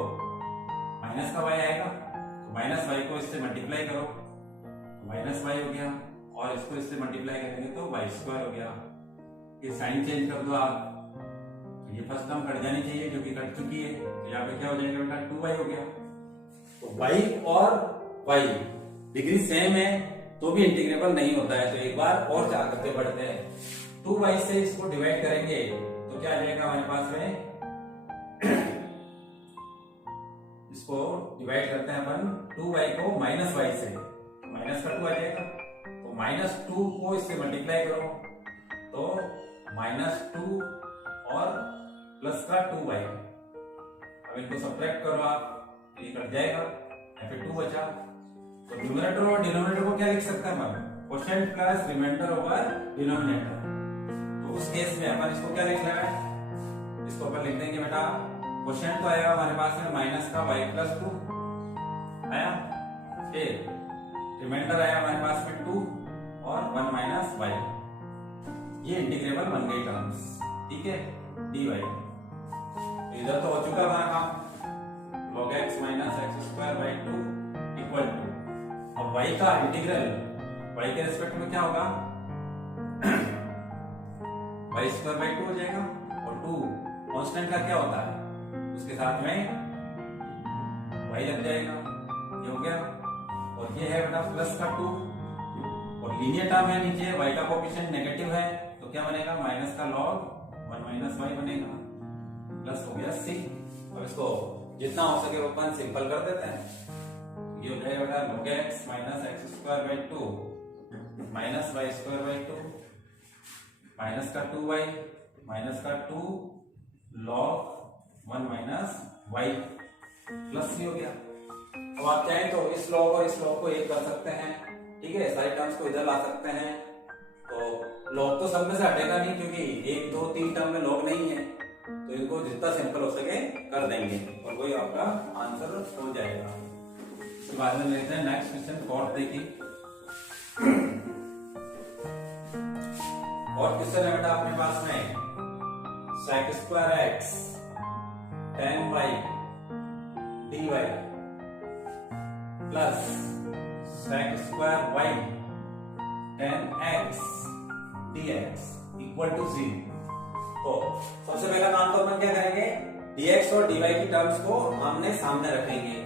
माइनस का वाई आएगा, तो माइनस वाई को इससे मल्टीप्लाई करो तो माइनस वाई हो गया और इसको इससे मल्टीप्लाई करेंगे तो वाई स्क्वायर हो गया। ये साइन चेंज कर दो आप, ये फर्स्ट टर्म कट जानी चाहिए जो कि कट चुकी है, तो यहाँ पे क्या हो जाएगा बेटा 2y हो गया। तो y और y डिग्री सेम है तो भी इंटीग्रेबल नहीं होता है, तो एक बार और चार करके बढ़ते हैं। 2y से इसको डिवाइड करेंगे तो क्या आ जाएगा हमारे पास में इसको डिवाइड करते हैं अपन 2y को माइनस वाई से, माइनस का 2 आ जाएगा। तो माइनस 2 को इससे मल्टीप्लाई करो तो माइनस 2 और प्लस का 2y। अब इनको सब्ट्रैक्ट करो आप, ये कट जाएगा, यहाँ पे 2 बचा। तो न्यूमरेटर और डिनोमिनेटर को क्या लिख सकते हैं हम, quotient plus remainder over denominator. तो उस केस में अपन इसको क्या लिख रहा है, इसको अपन लिख देंगे बेटा क्वोशिएंट तो आएगा हमारे पास में माइनस का y प्लस 2 आया, फिर रिमाइंडर आया हमारे पास में 2 और 1 माइनस y। ये इंटीग्रेबल बन गई टर्म्स, ठीक है, dy। इधर तो हो चुका हमारा काम, log x minus x square by 2 equal to, अब y का इंटीग्रल y के रेस्पेक्ट में क्या होगा y स्क्वायर बाई 2 हो जाएगा, और 2 कांस्टेंट का क्या होता है उसके साथ में y लग जाएगा, ये हो गया। और ये है बेटा प्लस का 2 और लीनियर टर्म है नीचे, y का कोएफिशिएंट नेगेटिव है तो क्या बनेगा माइनस का log 1 माइनस वाई बनेगा, प्लस हो गया c। अब इसको जितना हो सके वो अपन सिंपल कर देते हैं। ये हो जाएगा बेटा log x minus x square by 2 minus y square by 2 minus का 2y माइनस का 2 log 1 minus Y plus c हो गया। अब आप चाहें तो इस log और इस log को एक कर सकते हैं, ठीक है, सारी टर्म्स को इधर ला सकते हैं। तो log तो सब में से हटेगा नहीं क्योंकि 1 2 3 टर्म में log नहीं है, तो इनको जितना सिंपल हो सके कर देंगे और वही आपका आंसर हो जाएगा। इसके बाद में लेते हैं नेक्स्ट क्वेश्चन, फोर्थ देखिए। और क्वेश्चन है बेटा अपने पास में sec square x tan y dy plus sec square y tan x dx equal to 0। तो सबसे पहला काम तो अपन क्या करेंगे, dx और dy की टर्म्स को आमने सामने रखेंगे।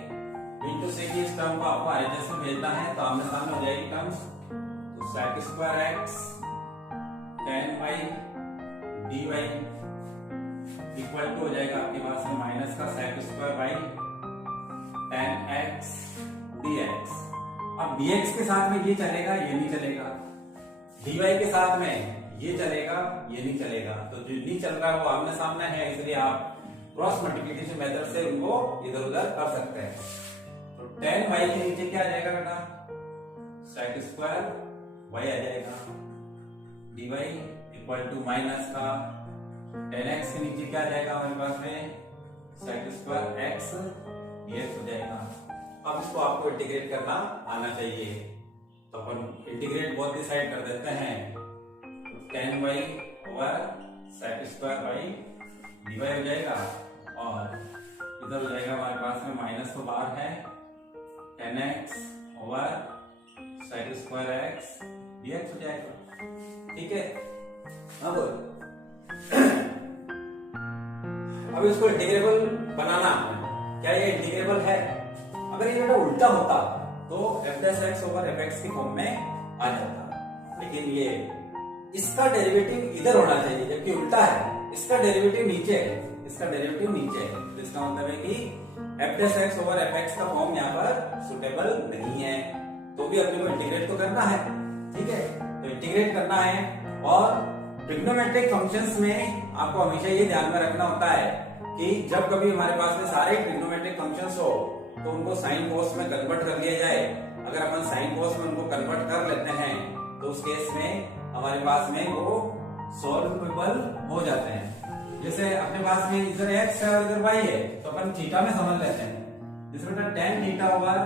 इंटू सी की इस टर्म को आपको आईएचएस में भेजना है तो आमने सामने हो जाएगी टर्म्स। तो sec square x tan y dy equal to हो जाएगा आपके पास में माइनस का sec square y tan x dx। अब dx के साथ में ये चलेगा, ये नहीं चलेगा, dy के साथ में ये चलेगा, ये नहीं चलेगा। तो जो नहीं चल रहा है वो आमने सामने है, इसलिए आप क्रॉस मल्टीप्लिकेशन मेथड से उनको इधर उधर कर सकते हैं। तो tan y के नीचे क्या आ जाएगा बेटा, sec स्क्वायर y आ जाएगा, dy इक्वल टू माइनस का tan x के नीचे क्या आ जाएगा हमारे पास में, sec स्क्वायर x dx हो जाएगा। अब इसको आपको इंटीग्रेट करना आना चाहिए, तो अपन इंटीग्रेट बोथ दी साइड कर देते हैं। तो tan y over sec square y dy हो जाएगा, और इधर हो जाएगा हमारे पास में माइनस तो बाहर है, tan x over sec square x dx हो जाएगा। ठीक है, अब इसको इंटीग्रेबल बनाना है। क्या ये इंटीग्रेबल है? अगर ये बेटा उल्टा होता तो f' ओवर fx की फॉर्म में आ जाता, लेकिन ये इसका डेरिवेटिव इधर होना चाहिए, जबकि उल्टा है, इसका डेरिवेटिव नीचे है, इसका डेरिवेटिव नीचे है। तो इसका मतलब है कि f' ओवर fx का फॉर्म यहाँ पर सुटेबल नहीं है, तो भी अपने को इंटीग्रेट तो करना है। ठीक है, तो इंटीग्रेट करना है। और ट्रिग्नोमेट्रिक फंक्शंस में आपको हमेशा ये ध्यान में रखना होता है कि जब कभी हमारे पास में सारे ट्रिग्नोमेट्रिक फंक्शंस हो तो उनको साइन कोस में कन्वर्ट कर लिया जाए। अगर अपन साइन कोस में उनको कन्वर्ट कर लेते हैं तो उस केस में हमारे पास में वो सॉल्वेबल हो जाते हैं। जैसे अपने पास में इधर x है और इधर y है, तो अपन थीटा में समझ लेते हैं। जैसे बेटा tan theta over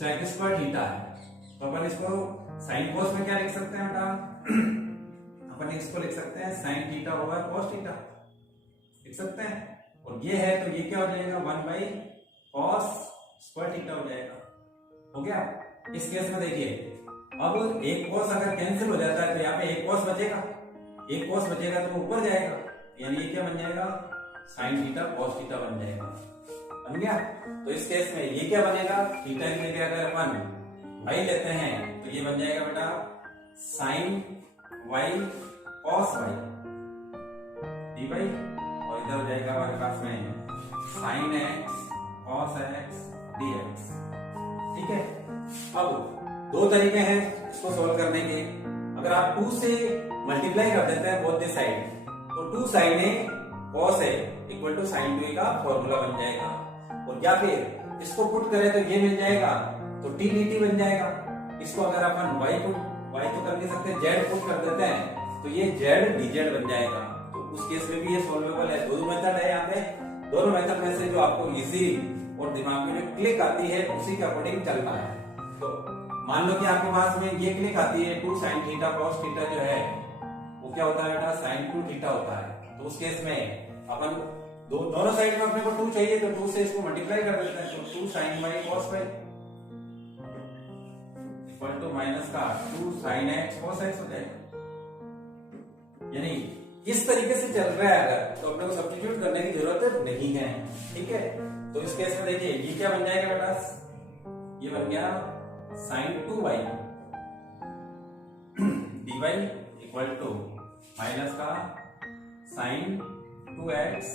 sec square theta है, तो अपन इसको साइन कोस में क्या लिख सकते हैं बेटा, अपन इसको लिख सकते हैं sin theta over cos theta लिख सकते हैं। और ये है तो ये क्या हो जाएगा, 1 बाई cos स्क्वायर थीटा हो जाएगा। हो गया। इस केस में देखिए, अब एक cos अगर कैंसिल हो जाता है तो यहाँ पे एक cos बचेगा, एक cos बचेगा तो ऊपर जाएगा, यानी ये क्या बन जाएगा, sin थीटा cos थीटा बन जाएगा। बन गया। तो इस केस में ये क्या बनेगा, थीटा की जगह अगर अपन y लेते हैं तो ये बन जाएगा बेटा sin y cos y dy, और इधर हो जाएगा हमारे पास में sin x cos x dx। ठीक है। अब दो तरीके हैं इसको सोल्व करने के। अगर आप 2 से मल्टीप्लाई कर देते हैं बोथ द साइड, तो 2 sin a cos a equal to sin 2a का फॉर्मूला बन जाएगा। और या फिर इसको पुट करें तो ये मिल जाएगा, तो t dt बन जाएगा। इसको अगर अपन y तो कर नहीं सकते, z पुट कर देते हैं तो ये z dz बन जाएगा। तो उस केस में भी ये सॉल्वेबल है। दो मेथड है यहाँ पे, दोनों मेथड में से जो आपको इजी और दिमाग में जो क्लिक आती है उसी के अकॉर्डिंग चलना है। तो मान लो कि आपके पास में ये क्लिक आती है 2 sin थीटा cos थीटा जो है वो क्या होता है बेटा, sin 2 थीटा होता है। तो उस केस में अपन दोनों साइड में अपने को 2 चाहिए, तो 2 से इसको मल्टीप्लाई कर देते हैं। तो 2 sin y cos y equal to minus का 2 sin x cos x हो जाएगा। यानी इस तरीके से चल रहा है अगर, तो अपने को सब्स्टिट्यूट करने की जरूरत नहीं है। ठीक है। तो इस केस में देखिए ये क्या बन जाएगा बेटा, ये बन गया sin 2y dy equal to minus का sin 2x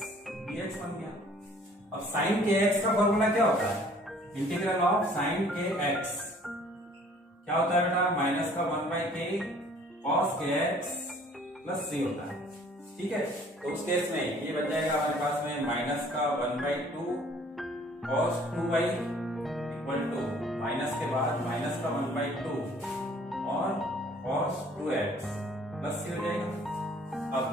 dx बन गया। अब sin kx का फॉर्मूला क्या होता है, इंटीग्रल ऑफ sin kx क्या होता है बेटा, माइनस का 1 by k cos kx plus c होता है। ठीक है। तो उस केस में ये बन जाएगा हमारे पास में माइनस का 1 by 2 cos 2y equal to minus के बाद माइनस का 1 बाई 2 और cos 2x प्लस c हो जाएगा। अब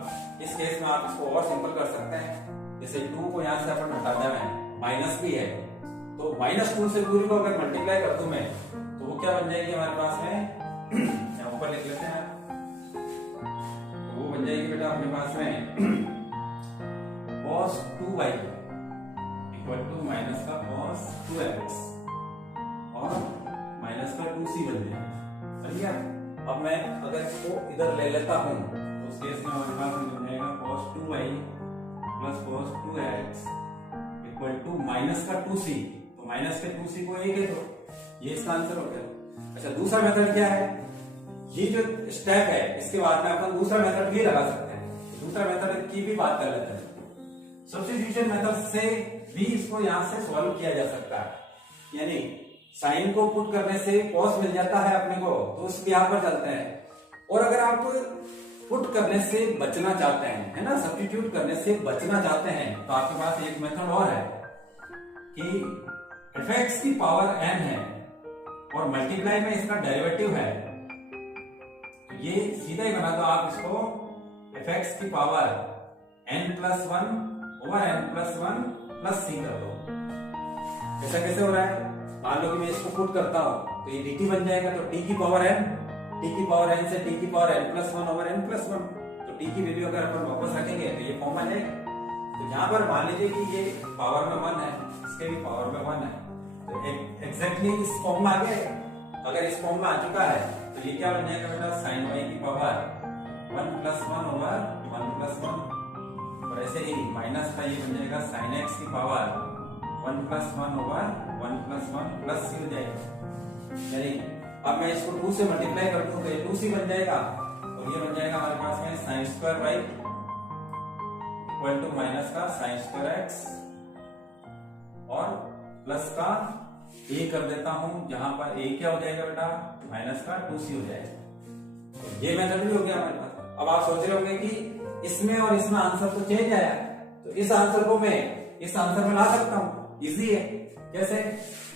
इस केस में आप इसको और सिंपल कर सकते हैं। जैसे 2 को यहाँ से अपन हटा दें, माइनस भी है तो -2 से पूरी को अगर मल्टीप्लाई कर दूं मैं, तो वो क्या बन जाएगी हमारे पास में, यहाँ ऊपर लिख लेते हैं, तो वो बन जाएगी बेटा अपने पास में cos 2y equal to minus का cos 2x और माइनस का 2c बन जाएगा। सही है। अब मैं अगर इसको इधर ले लेता हूं तो उस केस में हमारे पास में बन जाएगा cos 2y plus cos 2x equal to minus का 2c, तो तो माइनस के 2c को a के दो, ये इसका आंसर हो गया। अच्छा दूसरा मेथड क्या है, ये जो स्टेप है इसके बाद में अपन दूसरा मेथड भी लगा सकते हैं। दूसरा मेथड की भी बात कर लेते हैं। सब्स्टिट्यूशन मेथड से भी इसको यहां से सॉल्व किया जा सकता है, यानी साइन को पुट करने से कॉस मिल जाता है अपने को, तो उस बिहार पर चलते हैं। और अगर आप पुट करने से बचना चाहते हैं, है ना, सब्स्टिट्यूट करने से बचना चाहते हैं, तो आपके पास एक मेथड और है कि fx की पावर n है और मल्टीप्लाई में इसका डेरिवेटिव है, तो ये सीधा ही बना दो आप इसको fx की power n+1 over n+1 plus c कर दो। ऐसा कैसे हो रहा है, मान लो कि मैं इसको पुट करता हूं तो ये dt बन जाएगा, तो t की पावर n से t की पावर n+1 ओवर n+1, तो t की वैल्यू अगर अपन वापस रखेंगे तो ये फॉर्म आ जाएगा। तो यहाँ पर मान लीजिए कि ये पावर में 1 है, इसके भी पावर में 1 है, तो एग्जैक्टली इस फॉर्म में आ गए। अगर इस फॉर्म में आ चुका है तो ये क्या बन जाएगा बेटा, sin y की पावर 1+1 ओवर 1+1, और ऐसे ही माइनस का ये बन जाएगा sin x की पावर 1+1 ओवर 1+1 प्लस c हो जाएगा। यानी अब मैं इसको 2 से मल्टीप्लाई कर दूं तो ये 2c बन जाएगा, और ये बन जाएगा हमारे पास में sin² y equal to minus का sin² x और प्लस का a कर देता हूं, जहां पर a क्या हो जाएगा बेटा, माइनस का 2c हो जाएगा। तो ये मेथड भी हो गया हमारे पास। अब आप सोच रहे होंगे कि इसमें और इसमें आंसर तो चेंज आया, तो इस आंसर को मैं इस आंसर में ला सकता हूं, इजी है। कैसे,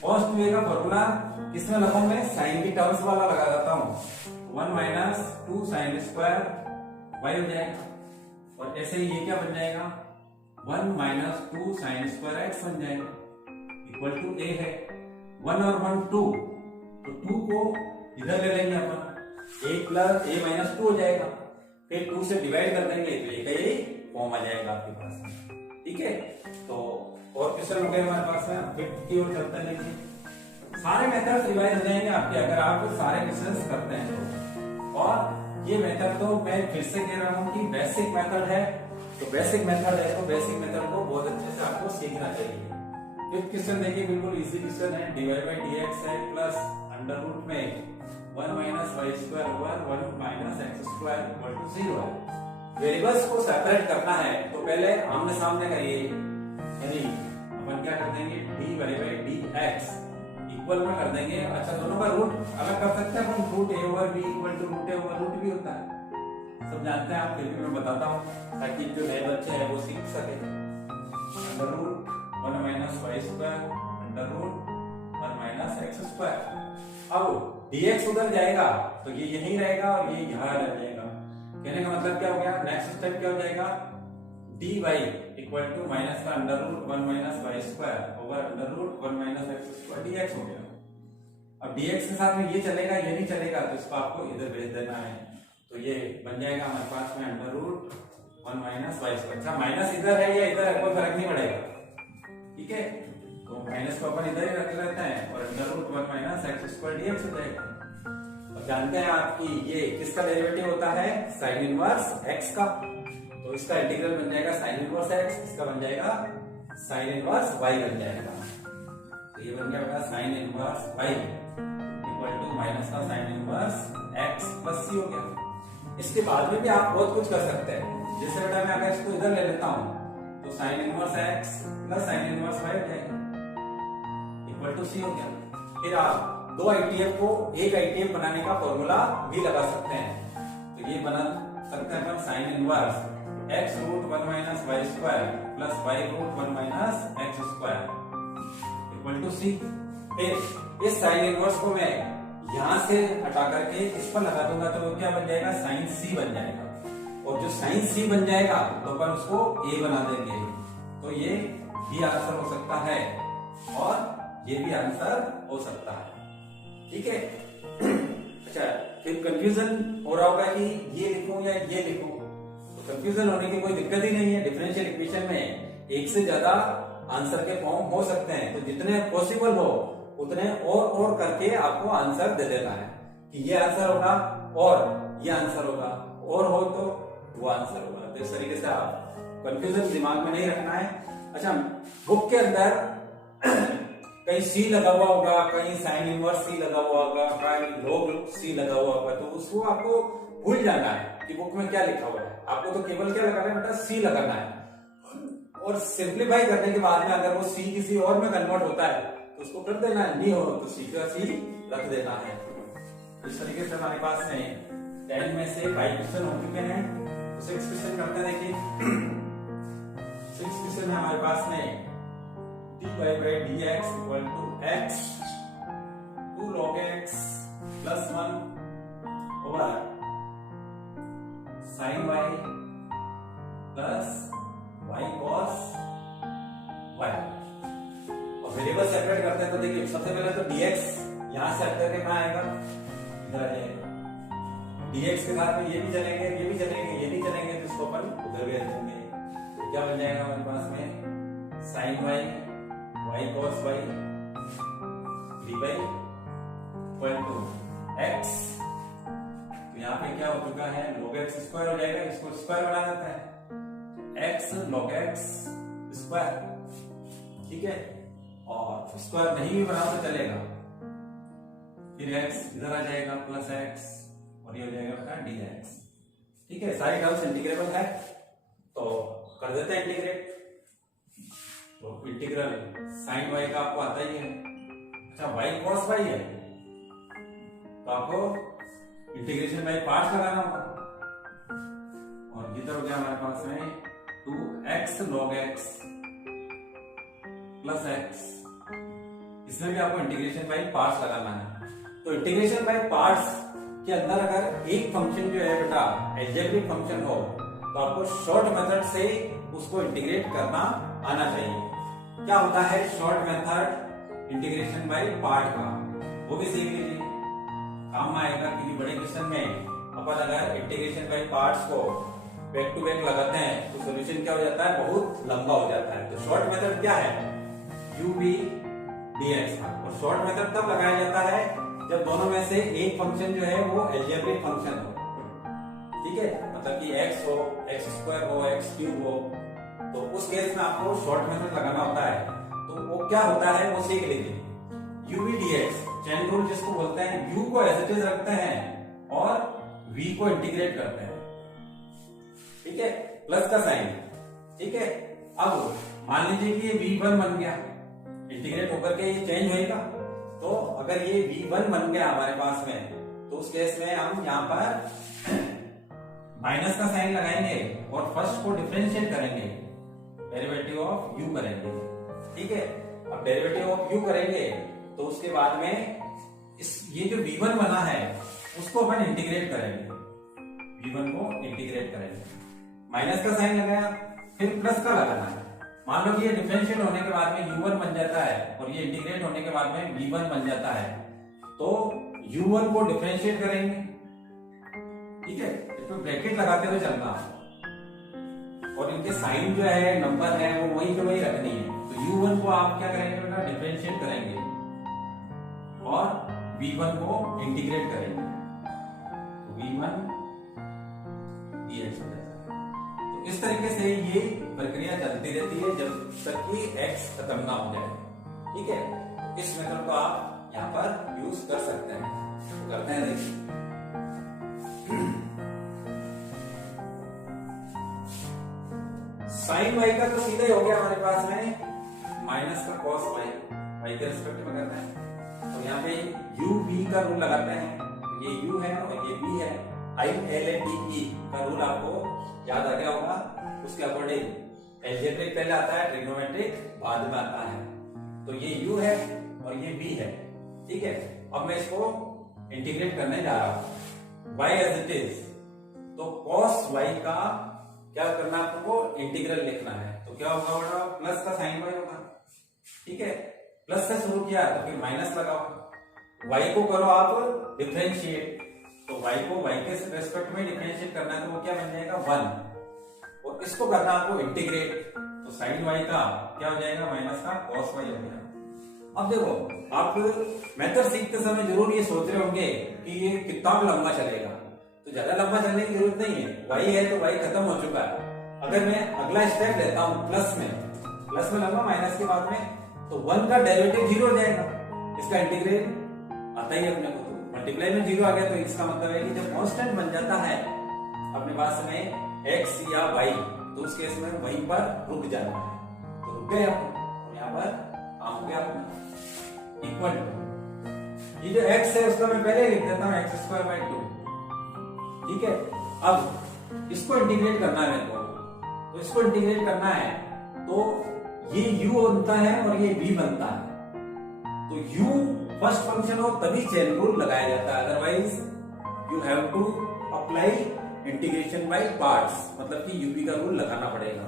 cos 2a का फॉर्मूला किसमें लगाऊं मैं, साइन की टर्म्स वाला लगा देता हूं, 1 माइनस 2 sin² y हो जाएगा, और ऐसे ही ये क्या बन जाएगा, 1 माइनस 2 sin² x बन जाएगा, इक्वल टू a है, 1 और 1 2, तो 2 को इधर ले लेंगे अपन, a प्लस a माइनस 2 हो जाएगा, फिर 2 से डिवाइड कर देंगे तो ये का यही फॉर्म आ जाएगा आपके पास। ठीक है, तो और क्वेश्चन हो गए हमारे पास में, फिफ्थ की ओर चलते हैं। सारे मेथड्स रिवाइज हो जाएंगे आपके अगर आप सारे क्वेश्चंस करते हैं तो। और ये मेथड तो मैं फिर से कह रहा हूँ कि बेसिक मेथड है, तो बेसिक मेथड है तो बेसिक मेथड को बहुत अच्छे से आपको सीखना चाहिए। फिफ्थ क्वेश्चन देखिए, बिल्कुल इजी क्वेश्चन है, dy/dx है प्लस अंडर रूट में 1 minus y² over 1 minus x² equal to 0 है। वेरिएबल्स को सेपरेट करना है तो पहले आमने सामने करिए, यानी अपन क्या कर देंगे, dy/dx इक्वल में कर देंगे। अच्छा दोनों का रूट अलग कर सकते हैं अपन, root a over b equal to root a over root भी होता है, सब जानते हैं आप, फिर भी मैं बताता हूँ ताकि जो नए बच्चे हैं वो सीख सके। Under root 1 minus y² under root 1 minus x²। अब dx उधर जाएगा तो ये यहीं रहेगा और ये यहाँ रह जाएगा। कहने का मतलब क्या हो गया, नेक्स्ट स्टेप क्या हो जाएगा, dy इक्वल टू माइनस का under root 1 minus y² over under root 1 minus x² dx हो गया। अब dx के साथ में ये चलेगा, ये नहीं चलेगा, तो इसको आपको इधर भेज देना है, तो ये बन जाएगा हमारे पास में अंडर रूट 1 माइनस y²। अच्छा माइनस इधर है या इधर है कोई फर्क नहीं पड़ेगा, ठीक है, तो माइनस को अपन इधर ही रख लेते हैं और under root 1 minus x² dx हो जाएगा। अब जानते हैं आपकी ये किसका डेरिवेटिव होता है, साइन इनवर्स x का, तो इसका इंटीग्रल बन जाएगा साइन इनवर्स x, इसका बन जाएगा साइन इनवर्स y बन जाएगा। तो ये बन गया बेटा sine inverse y equal to minus का sine inverse x plus c हो गया। इसके बाद में भी आप बहुत कुछ कर सकते हैं, जैसे बेटा मैं अगर इसको इधर ले लेता हूं तो sign inverse x plus sign inverse y हो जाएगा इक्वल टू c हो गया। फिर आप दो ITF को एक ITF बनाने का फॉर्मूला भी लगा सकते हैं, तो ये बना सकते हैं अपन sine inverse x root 1 minus y² plus y root 1 minus x² equal to c। फिर इस साइन इनवर्स को मैं यहां से हटा करके इस पर लगा दूंगा तो वो क्या बन जाएगा, साइन c बन जाएगा, और जो साइन c बन जाएगा तो अपन उसको a बना देंगे, तो ये भी आंसर हो सकता है और ये भी आंसर हो सकता है। ठीक है, अच्छा फिर कंफ्यूजन हो रहा होगा कि ये लिखूं या ये लिखूं, तो कंफ्यूजन होने की कोई दिक्कत ही नहीं है। डिफरेंशियल इक्वेशन में एक से ज्यादा आंसर के फॉर्म हो सकते हैं, तो जितने पॉसिबल हो उतने और करके आपको आंसर दे देना है कि ये आंसर होगा और ये आंसर होगा, और हो तो वो आंसर होगा। तो इस तरीके से आप कंफ्यूजन दिमाग में नहीं रखना है। अच्छा बुक के अंदर कहीं सी लगा हुआ होगा, कहीं साइन इनवर्स सी लगा हुआ होगा, कहीं log सी लगा हुआ होगा, तो उसको आपको भूल जाना है कि बुक में क्या लिखा हुआ है। आपको तो केवल क्या लगाना है बेटा, सी लगाना है। और सिंप्लीफाई करने के बाद में अगर वो सी किसी और में कन्वर्ट होता है तो उसको कर देना है, नहीं हो तो सी का सी रख देना है। इस तरीके से हमारे पास में 10 में से 5 क्वेश्चन हो चुके हैं। तो 6 क्वेश्चन करते हैं। देखिए 6 क्वेश्चन है हमारे पास में dy by dx equal to x 2 log x plus 1 over sin y plus y cos y। और वेरिएबल सेपरेट करते हैं तो देखिए सबसे पहले तो dx यहां से हट करके कहां आएगा, इधर आ जाएगा। dx के साथ में ये भी चलेंगे, ये भी चलेंगे, ये भी चलेंगे, तो इसको अपन उधर भी रखेंगे। तो क्या बन जाएगा हमारे पास में sin y y cos y dy equal to x। तो यहाँ पे क्या हो चुका है, log x स्क्वायर हो जाएगा, इसको स्क्वायर बना देता है, x log x स्क्वायर, ठीक है। और स्क्वायर नहीं भी बनाओ तो चलेगा, फिर x इधर आ जाएगा प्लस x और ये हो जाएगा बेटा dx, ठीक है। सारी टर्म्स इंटीग्रेबल है तो कर देते हैं इंटीग्रेट। तो इंटीग्रल sin y का आपको आता ही है। अच्छा y cos y है तो आपको इंटीग्रेशन बाय पार्ट्स लगाना होगा। और इधर हो गया हमारे पास में 2x log x plus x, इसमें भी आपको इंटीग्रेशन बाय पार्ट्स लगाना है। तो इंटीग्रेशन बाय पार्ट्स के अंदर अगर एक फंक्शन जो है बेटा एल्जेब्रिक फंक्शन हो तो आपको शॉर्ट मेथड से उसको इंटीग्रेट करना आना चाहिए। क्या होता है short method integration by part का, वो भी सीख लीजिए, काम में आएगा। क्योंकि बड़े क्वेश्चन में अपन अगर इंटीग्रेशन बाय पार्ट्स को बैक टू बैक लगाते हैं तो सॉल्यूशन क्या हो जाता है, बहुत लंबा हो जाता है। तो शॉर्ट मेथड क्या है, u v dx का। और शॉर्ट मेथड तब लगाया जाता है जब दोनों में से एक फंक्शन जो है वो एल्जेब्रिक फंक्शन हो, ठीक है। मतलब कि x हो, x स्क्वायर हो, x क्यूब हो, तो उस केस में आपको शॉर्ट मेथड लगाना होता है। तो वो क्या होता है वो सीख लीजिए। u v dx chain rule जिसको बोलते हैं, u को एज इट इज रखते हैं और v को इंटीग्रेट करते हैं, ठीक है, प्लस का साइन, ठीक है। अब मान लीजिए कि ये v1 बन गया, इंटीग्रेट होकर के ये चेंज होएगा। तो अगर ये v1 बन गया हमारे पास में तो उस केस में हम यहाँ पर माइनस का साइन लगाएंगे और फर्स्ट को डिफरेंशिएट करेंगे, डेरिवेटिव ऑफ u करेंगे, ठीक है। अब डेरिवेटिव ऑफ u करेंगे तो उसके बाद में ये जो v1 बना है उसको अपन इंटीग्रेट करेंगे, v1 को इंटीग्रेट करेंगे। माइनस का साइन लगाया, फिर प्लस का लगाना है। मान लो कि ये डिफरेंशिएट होने के बाद में u1 बन जाता है और ये इंटीग्रेट होने के बाद में v1 बन जाता है, तो u1 को डिफरेंशिएट करेंगे, ठीक है। इसमें ब्रैकेट लगाते हुए चलना और इनके साइन जो है, नंबर है, वो वही के वही रखनी है। तो u1 को आप क्या करेंगे बेटा, डिफरेंशिएट करेंगे और v1 को इंटीग्रेट करेंगे, तो v1 dx हो जाता है। तो इस तरीके से ये प्रक्रिया चलती रहती है जब तक कि x खत्म ना हो जाए, ठीक है। इस मेथड को आप यहाँ पर यूज कर सकते हैं। तो करते हैं, देखिए साइन y का तो सीधा ही हो गया हमारे पास में माइनस का cos y के रिस्पेक्ट में करना है। तो यहाँ पे u v का रूल लगाते हैं, तो ये u है और ये v है, i l a t e का रूल आपको याद आ गया होगा। उसके अकॉर्डिंग एल्जेब्रिक पहले आता है, ट्रिग्नोमेट्रिक बाद में आता है। तो ये u है और ये v है, ठीक है। अब मैं इसको इंटीग्रेट करने जा रहा हूं, y एज इट इज। तो cos y का क्या करना है, आपको इंटीग्रल लिखना है। तो क्या होगा बेटा, प्लस का साइन y होगा, ठीक है। प्लस से शुरू किया तो फिर माइनस लगाओ, y को करो आप डिफरेंशिएट, तो y को y के रेस्पेक्ट में डिफरेंशिएट करना है, तो वो क्या बन जाएगा 1। और इसको करना आपको इंटीग्रेट, तो साइन y का क्या हो जाएगा, माइनस का cos y हो गया। अब देखो, आप मेथड सीखते समय जरूर ये सोच रहे होंगे कि ये कितना लंबा चलेगा। तो ज्यादा लंबा चलने की जरूरत नहीं है, y है तो y खत्म हो चुका है। अगर मैं अगला स्टेप लेता हूं प्लस में लंबा माइनस के बाद में, तो 1 का डेरिवेटिव 0 हो जाएगा, इसका इंटीग्रल आता ही अपने को, तो मल्टीप्लाई में 0 आ गया, तो इसका मतलब है कि जब कांस्टेंट बन जाता है अपने पास में x या y, तो उस केस में वहीं पर रुक जाना है, तो रुक गए अपन, और यहाँ पर काम हो गया अपना इक्वल टू, ये जो x है उसका मैं पहले लिख देता हूँ x² 2, ठीक है। अब इसको इंटीग्रेट करना है मेरे को, तो इसको इंटीग्रेट करना है तो ये u बनता है और ये v बनता है, तो u फर्स्ट फंक्शन हो तभी चेन रूल लगाया जाता है, otherwise you have to apply integration by parts, मतलब कि यूपी का रूल लगाना पड़ेगा।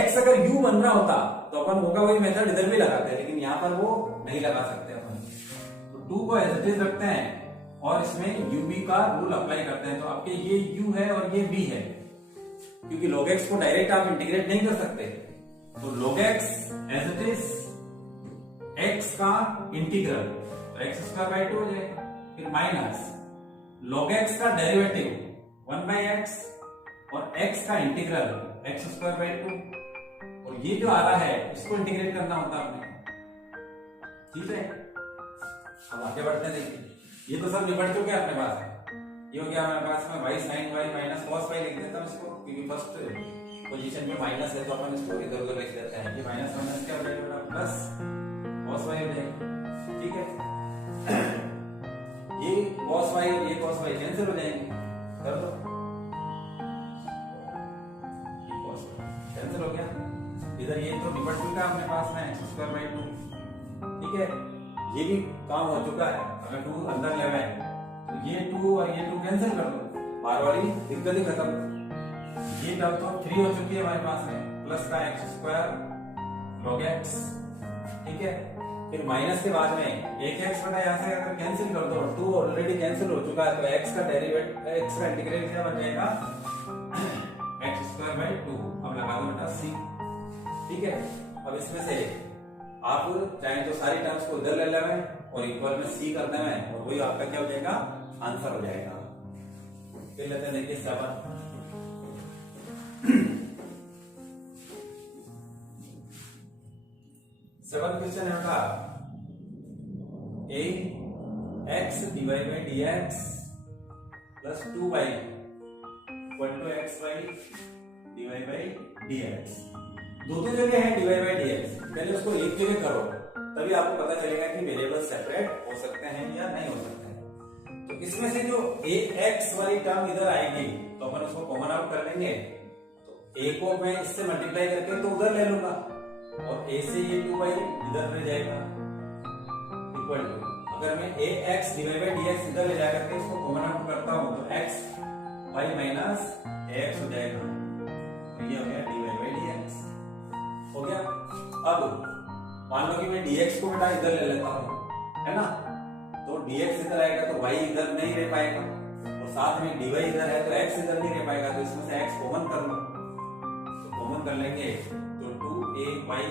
x अगर u बन रहा होता तो अपन होगा वही मेथड इधर भी लगाते हैं, लेकिन यहाँ पर वो नहीं लगा सकते अपन, तो 2 को एज इट इज रखते हैं और इसमें यूबी का रूल अप्लाई करते हैं। तो आपके ये u है और ये v है, क्योंकि log x को डायरेक्ट आप इंटीग्रेट नहीं कर सकते, तो log x as it is x का इंटीग्रल x² 2 हो जाएगा, फिर माइनस log x का डेरिवेटिव 1/x और x का इंटीग्रल x² 2, और ये जो आ रहा है इसको इंटीग्रेट करना होता है आपने, ठीक है। अब आगे बढ़ते हैं, देखिए ये तो सब निपट चुके हैं अपने पास, ये हो गया हमारे पास में y sin y minus cos y लिख देता हूँ इसको, क्योंकि फर्स्ट पोजीशन में माइनस है तो अपन इसको इधर उधर लिख देते हैं, ये माइनस माइनस क्या हो जाएगा प्लस cos y हो जाएगा, ठीक है। ये cos y और ये cos y कैंसिल हो जाएंगे, कर दो, ये cos y कैंसिल हो गया, इधर ये तो निपट चुका है अपने पास में x² 2, ठीक है। ये भी काम हो चुका है, अगर 2 अंदर ले आए तो ये 2 और ये 2 कैंसिल कर दो, बार वाली दिक्कत ही खत्म, ये टर्म तो 3 हो चुकी है हमारे पास में, प्लस का x² log x, ठीक है। फिर माइनस के बाद में एक x बटा यहाँ से अगर कैंसिल कर दो, 2 ऑलरेडी कैंसिल हो चुका है, तो x का डेरिवेटिव x का इंटीग्रल क्या बन जाएगा x² 2, अब लगा दो बेटा c, ठीक है। अब इसमें से आप चाहे तो सारी टर्म्स को इधर ले लें और इक्वल में c कर दें, और वही आपका क्या हो जाएगा, आंसर हो जाएगा। फिर लेते हैं, देखिए 7 क्वेश्चन है बेटा, ax dy/dx plus 2y equal to xy dy/dx, दो जगह है dy/dx, पहले उसको एक जगह करो तभी आपको पता चलेगा कि वेरिएबल सेपरेट हो सकते हैं या नहीं हो सकते हैं। तो इसमें से जो ax वाली टर्म इधर आएगी तो अपन उसको कॉमन आउट कर लेंगे, तो a को मैं इससे मल्टीप्लाई करके तो उधर ले लूंगा, और a से ये 2y इधर ले जाएगा, इक्वल टू अगर मैं ax dy/dx इधर ले जाकर के इसको कॉमन आउट करता हूं तो x y माइनस ax हो जाएगा, तो ये हो गया dy/dx हो गया। अब मान लो कि मैं dx को बेटा इधर ले लेता हूं, है ना, तो dx इधर आएगा तो y इधर नहीं रह पाएगा, और साथ में dy इधर है तो x इधर नहीं रह पाएगा, तो इसमें से x कॉमन कर लो, तो कॉमन कर लेंगे तो 2ay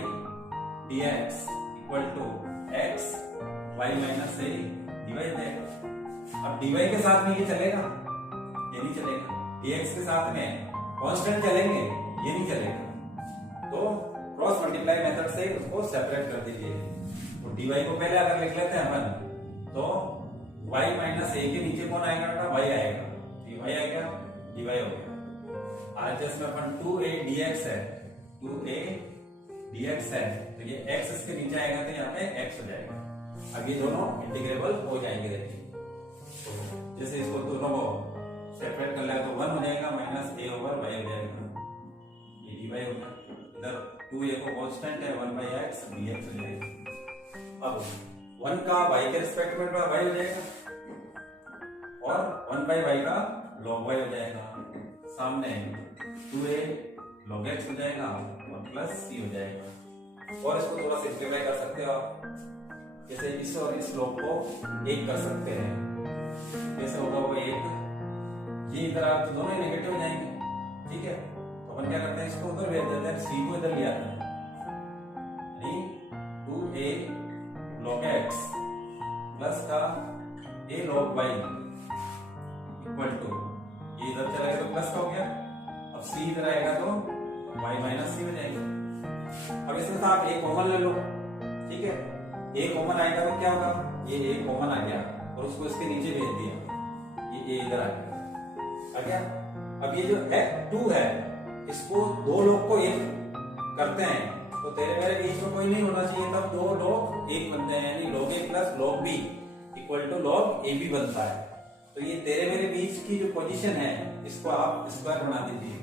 dx equal to x y minus a dy जाएगा। अब dy के साथ में ये चलेगा, ये नहीं चलेगा, dx के साथ में कांस्टेंट चलेंगे, ये नहीं चलेगा, तो क्रॉस मल्टीप्लाई मेथड से उसको सेपरेट कर दीजिए। तो dy को पहले अगर लिख लेते हैं अपन, तो y माइनस a के नीचे कौन आएगा बेटा, y आएगा, ये y आएगा, dy हो गया। आरएचएस में अपन 2a dx है, 2a dx है, तो ये x इसके नीचे आएगा तो यहाँ पे x हो जाएगा। अब ये दोनों इंटीग्रेबल हो जाएंगे, देखिए तो जैसे इसको दोनों को सेपरेट कर लिया तो 1 हो जाएगा माइनस a ओवर y हो जाएगा, ये dy हो गया, इधर 2a को कांस्टेंट है 1/x dx हो जाएगा। अब 1 का y के रिस्पेक्ट में y हो जाएगा और 1/y का log y हो जाएगा, सामने 2a log x हो जाएगा और प्लस c हो जाएगा। और इसको थोड़ा सिंप्लीफाई कर सकते हो आप, जैसे इस और इस log को 1 कर सकते हैं, कैसे होगा वो 1, ये इधर आप तो दोनों ही नेगेटिव हो जाएंगे, ठीक है। तो अपन क्या करते हैं, इसको उधर भेज देते हैं, c को इधर ले आते हैं, 2a log x प्लस का a log y equal to, ये इधर चला गया तो प्लस का हो गया, अब c इधर आएगा तो y माइनस c हो जाएगा। अब इसमें से आप a कॉमन ले लो, ठीक है, ए कॉमन आएगा तो क्या होगा, ये ए कॉमन आ गया और उसको इसके नीचे भेज दिया, ये ए इधर आ गया। अब ये जो टू है इसको दो लोग को एक करते हैं तो तेरे मेरे बीच में कोई नहीं होना चाहिए, तब दो लोग एक बनते हैं, यानी log a plus log b equal to log ab बनता है। तो ये तेरे मेरे बीच की जो पोजीशन है इसको आप स्क्वायर बना दीजिए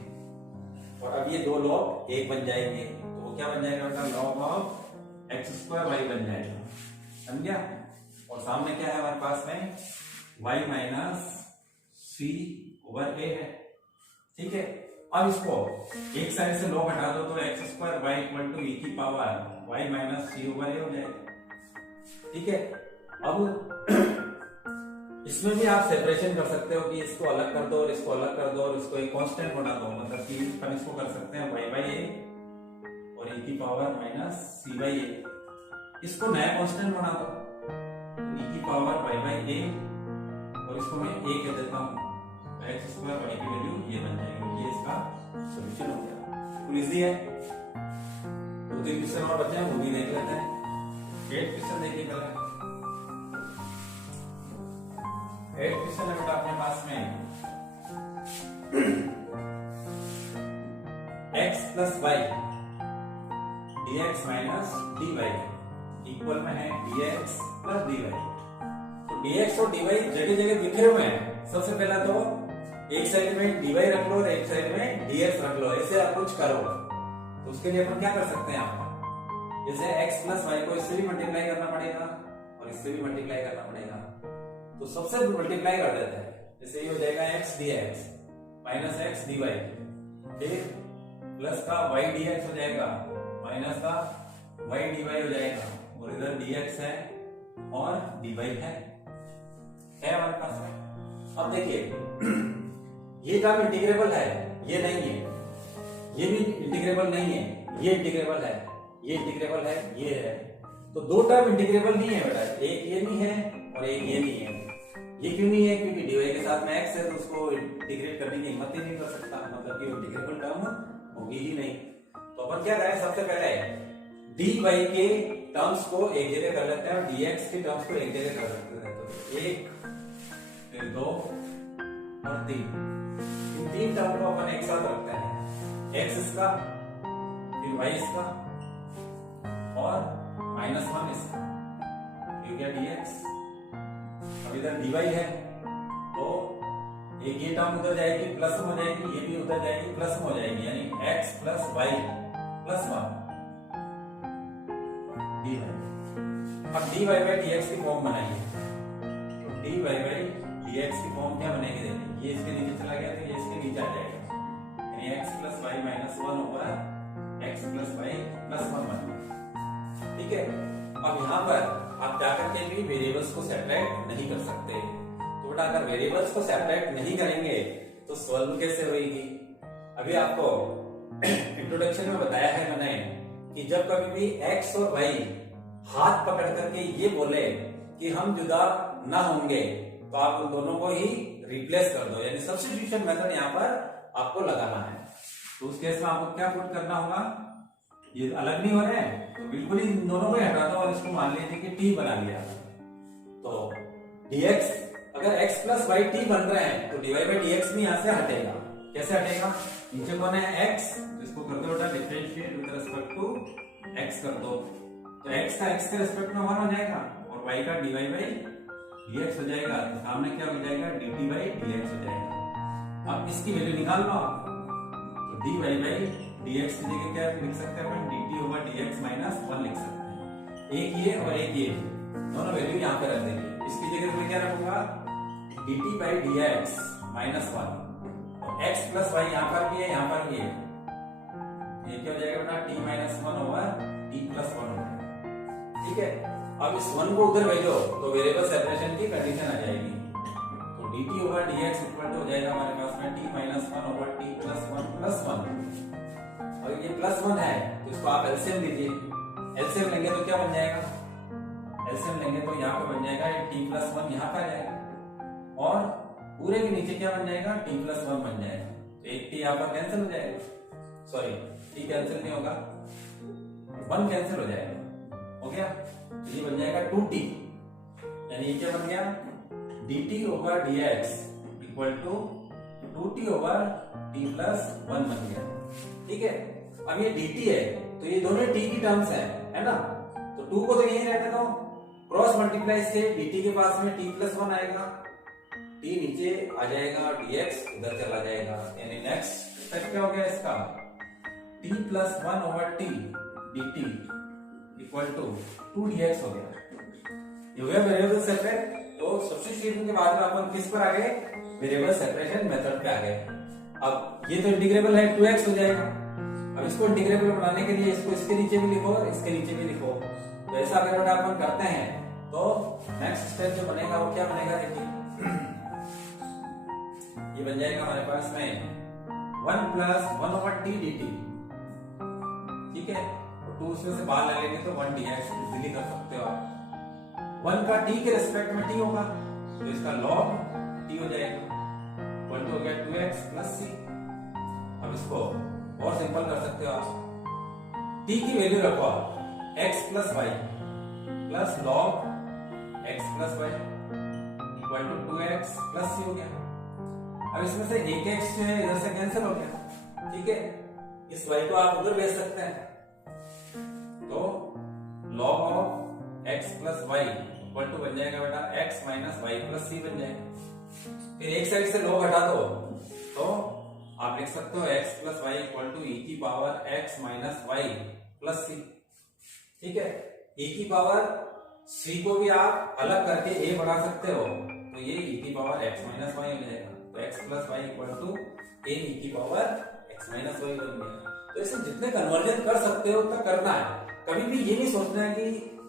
और अब ये दो log एक बन जाएंगे, तो वो क्या बन जाएगा बेटा, log of x square y बन जाएगा, समझा। और सामने क्या है हमारे पास में, y माइनस सी ओवर ए है, ठीक है। अब इसको एक साइड से log हटा दो तो x square y equal to e की power y minus c over a हो जाएगा, ठीक है। अब इसमें भी आप सेपरेशन कर सकते हो कि इसको अलग कर दो और इसको अलग कर दो और इसको एक कांस्टेंट बना दो, मतलब कि हम इसको कर सकते हैं y बाई ए और e की पावर माइनस सी बाई ए, इसको नया कांस्टेंट बना दो e की पावर y बाई ए और इसको मैं a कह देता हूँ, एक्स स्क्वायर वाई की वैल्यू ये बन जाएगी, ये इसका सॉल्यूशन हो गया। तो इजी है। दो तीन क्वेश्चन और बचे हैं वो भी देख लेते हैं। 8 क्वेश्चन देखिए पहले। 8 क्वेश्चन है बेटा अपने पास में x plus y dx minus dy equal में है dx प्लस dy। तो dx और dy जगह जगह बिखरे हुए हैं। सबसे पहला तो एक साइड में dy रख लो और एक साइड में dx रख लो, ऐसे आप कुछ करो। तो उसके लिए अपन क्या कर सकते हैं, आप जैसे x प्लस वाई को इससे भी मल्टीप्लाई करना पड़ेगा और इससे भी मल्टीप्लाई करना पड़ेगा, तो सबसे मल्टीप्लाई कर देते हैं। जैसे ये हो जाएगा x dx minus x dy, फिर प्लस का y dx हो जाएगा माइनस का y dy हो जाएगा और इधर dx है और dy है हमारे पास में। अब देखिए ये टर्म इंटीग्रेबल है, ये नहीं है, ये भी इंटीग्रेबल नहीं है, ये इंटीग्रेबल है, ये इंटीग्रेबल है, ये है। तो दो टर्म इंटीग्रेबल नहीं है बेटा, एक ये नहीं है और एक ये नहीं है। ये क्यों नहीं है, क्योंकि dy के साथ में x है तो उसको इंटीग्रेट करने की हिम्मत ही नहीं कर सकता, मतलब कि इंटीग्रेबल टर्म होगी ही नहीं। तो अपन क्या करें, सबसे पहले dy के टर्म्स को एक जगह कर लेते हैं और dx के टर्म्स को एक जगह कर लेते हैं। तो एक, फिर दो और तीन, इन तीन टर्म को अपन एक साथ रखते हैं, x इसका, फिर y इसका और -1 इसका, ये क्या dx। अब इधर dy है तो एक ये टर्म उधर जाएगी प्लस में हो जाएगी, ये भी उधर जाएगी प्लस में हो जाएगी, यानी x plus y plus 1 dy। अब dy बाई dx की फॉर्म बनाइए, तो dy बाई dx की फॉर्म क्या बनेगी, देखिए ये इसके नीचे चला गया तो ये इसके नीचे आ जाएगा, यानी x प्लस वाई माइनस 1 होगा x प्लस वाई प्लस 1 बन गया, ठीक है। अब यहाँ पर आप जाकर के भी वेरिएबल्स को सेपरेट नहीं कर सकते, तो बेटा अगर वेरिएबल्स को सेपरेट नहीं करेंगे तो सॉल्व कैसे होगी। अभी आपको इंट्रोडक्शन में बताया है मैंने कि जब कभी भी x और y हाथ पकड़ करके ये बोले कि हम जुदा ना होंगे तो आप उन दोनों को ही रिप्लेस कर दो, यानी सब्स्टिट्यूशन मेथड यहाँ पर आपको लगाना है। तो उस केस में आपको क्या पुट करना होगा, ये अलग नहीं हो रहे हैं तो बिल्कुल ही इन दोनों को हटा दो और इसको मान लीजिए कि t बना लिया। तो dx अगर x प्लस वाई t बन रहे हैं तो dy बाई dx भी यहाँ से हटेगा। कैसे हटेगा, नीचे कौन है x, तो इसको कर दो बेटा differentiate with respect to x कर दो, तो x का x के रिस्पेक्ट में 1 हो जाएगा और y का dy बाई dx हो जाएगा, तो सामने क्या हो जाएगा dt बाई dx हो जाएगा। अब इसकी वैल्यू निकाल लो आप, तो dy बाई dx की जगह क्या लिख सकते हैं अपन, dt ओवर dx माइनस 1 लिख सकते हैं। एक ये और एक ये दोनों वैल्यू यहाँ पे रख देंगे। इसकी जगह मैं क्या रखूंगा, dt बाई dx माइनस 1 और x प्लस वाई यहाँ पर भी है, यहाँ पर भी है, ये क्या हो जाएगा बेटा t minus 1 over t plus 1 होगा, ठीक है। अब इस 1 को उधर भेजो तो वेरिएबल सेपरेशन की कंडीशन आ जाएगी, तो dt over dx equal to हो जाएगा हमारे पास में t minus 1 over t plus 1 plus 1। और ये प्लस 1 है तो इसको आप एलसीएम लीजिए, एलसीएम लेंगे तो क्या बन जाएगा, एलसीएम लेंगे तो यहाँ पे बन जाएगा t प्लस 1 यहाँ पे आ जाएगा और पूरे के नीचे क्या बन जाएगा t प्लस 1 बन जाएगा, तो एक t यहाँ पर कैंसिल हो जाएगा, सॉरी t कैंसिल नहीं होगा, 1 कैंसिल हो जाएगा, हो गया। तो ये बन जाएगा 2t, यानी ये क्या बन गया dt over dx equal to 2t over t plus 1 बन गया। ठीक है, अब ये dt है तो ये दोनों t की टर्म्स है ना, तो 2 को तो यही रहने दो, क्रॉस मल्टीप्लाई से dt के पास में t प्लस 1 आएगा, t नीचे आ जाएगा, dx उधर चला जाएगा, यानी नेक्स्ट स्टेप क्या हो गया इसका t plus 1 over t dt equal to 2 dx हो गया। ये हो गया वेरिएबल सेपरेट। तो सब्स्टिट्यूशन के बाद में अपन किस पर आ गए, वेरिएबल सेपरेशन मेथड पे आ गए। अब ये तो इंटीग्रेबल है, 2x हो जाएगा। अब इसको इंटीग्रेबल बनाने के लिए इसको इसके नीचे भी लिखो और इसके नीचे भी लिखो। तो ऐसा अगर अपन करते हैं तो नेक्स्ट स्टेप जो बनेगा वो क्या बनेगा, देखिए ये बन जाएगा हमारे पास में 1 प्लस 1 ओवर t dt। ठीक है, तो 2 उसमें से बाहर ले लेंगे तो 1 dx इजीली कर सकते हो आप। 1 का t के रेस्पेक्ट में t होगा तो इसका log t हो जाएगा, 1 हो गया 2x प्लस c। अब इसको और सिंपल कर सकते हो आप, t की वैल्यू रखो आप x plus y plus log x plus Y equal to 2x plus c हो गया। अब इसमें से एक x जो है इधर से कैंसिल हो गया। ठीक है, इस y को आप उधर भेज सकते हैं, तो log of x plus Y equal to बन जाएगा बेटा x minus Y plus c बन जाएगा। फिर एक साइड से log हटा दो तो आप लिख सकते हो x plus Y equal to e की power x minus Y plus C. ठीक है, e की पावर c को भी आप अलग करके a बढ़ा सकते हो, तो ये e की पावर x माइनस वाई हो जाएगा। तो x plus Y equal to a e की पावर x माइनस वाई बन गया। तो इसे जितने कन्वर्जन कर सकते हो उतना करना है। कभी भी ये नहीं सोचना है कि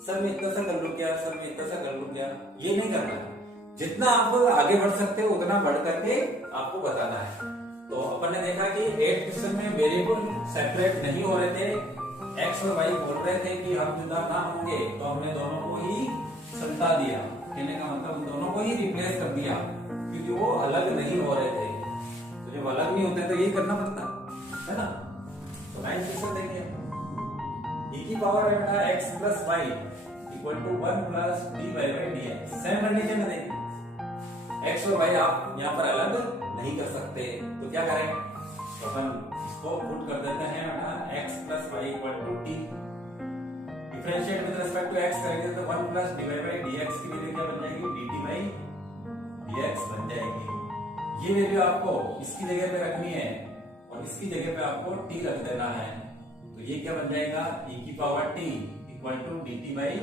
सर मैं इतना सा कर लूं क्या, सर मैं इतना सा कर लूं क्या, ये नहीं करना है। जितना आप आगे बढ़ सकते हो उतना बढ़ करके आपको बताना है। तो अपन ने देखा कि 8th क्वेश्चन में वेरिएबल सेपरेट नहीं हो रहे थे, x और y बोल रहे थे कि हम जुदा ना होंगे, तो हमने दोनों को ही समता दिया। कहने का मतलब हम दोनों को ही रिप्लेस कर दिया क्योंकि वो अलग नहीं हो रहे थे। तो जब अलग नहीं होते तो यही करना पड़ता है ना। तो 9th क्वेश्चन देखिए, e की पावर बेटा x plus Y equal to 1 plus d by dx। Same condition में देखिए x और y आप यहाँ पर अलग नहीं कर सकते, तो क्या करें, तो अपन इसको पुट कर देते हैं बेटा x plus Y equal to t। Differentiate with respect to x करेंगे तो 1 प्लस डी बाई dx की वैल्यू क्या बन जाएगी, dt बाई dx बन जाएगी। ये वैल्यू आपको इसकी जगह पे रखनी है और इसकी जगह पे आपको t रख देना है। तो ये क्या बन जाएगा, e की power t equal to dt by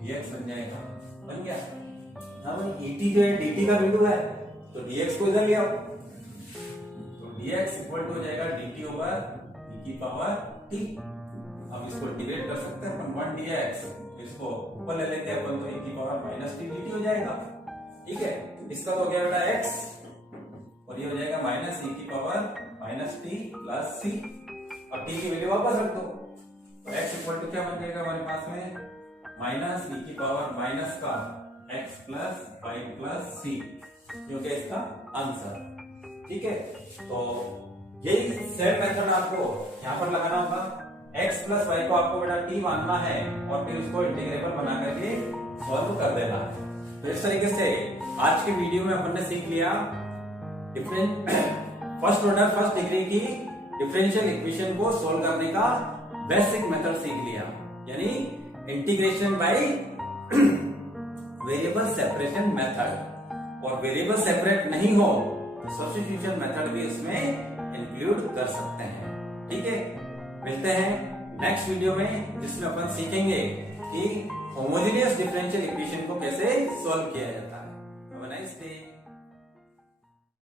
dx बन जाएगा। बन गया। हाँ भाई, et जो है dt का वैल्यू है तो dx को इधर ले आओ, तो dx इक्वल टू हो जाएगा dt ओवर e की पावर t। अब इसको डिवाइड कर सकते हैं अपन 1 dx, इसको ऊपर ले लेते हैं अपन तो e की पावर माइनस t dt हो जाएगा। ठीक है, इसका तो हो गया बेटा x और ये हो जाएगा माइनस e की power minus t plus c। अब t की वैल्यू वापस रख दो तो x इक्वल टू क्या बन जाएगा हमारे पास में माइनस e की पावर माइनस का x प्लस वाई प्लस सी, क्योंकि इसका आंसर। ठीक है, तो यही सेट मेथड आपको यहाँ पर लगाना होगा। x प्लस वाई को आपको बेटा t मानना है और फिर उसको इंटीग्रेबल बना करके सॉल्व कर देना है। तो इस तरीके से आज के वीडियो में अपन ने सीख लिया फर्स्ट ऑर्डर फर्स्ट डिग्री की डिफरेंशियल इक्वेशन को सोल्व करने का बेसिक मेथड सीख लिया, यानी integration by variable separation method. और वेरिएबल सेपरेट नहीं हो तो सब्स्टिट्यूशन मेथड भी इसमें इंक्लूड कर सकते हैं। ठीक है, मिलते हैं नेक्स्ट वीडियो में जिसमें अपन सीखेंगे कि होमोजेनियस डिफरेंशियल इक्वेशन को कैसे सॉल्व किया जाता है। Have a nice day.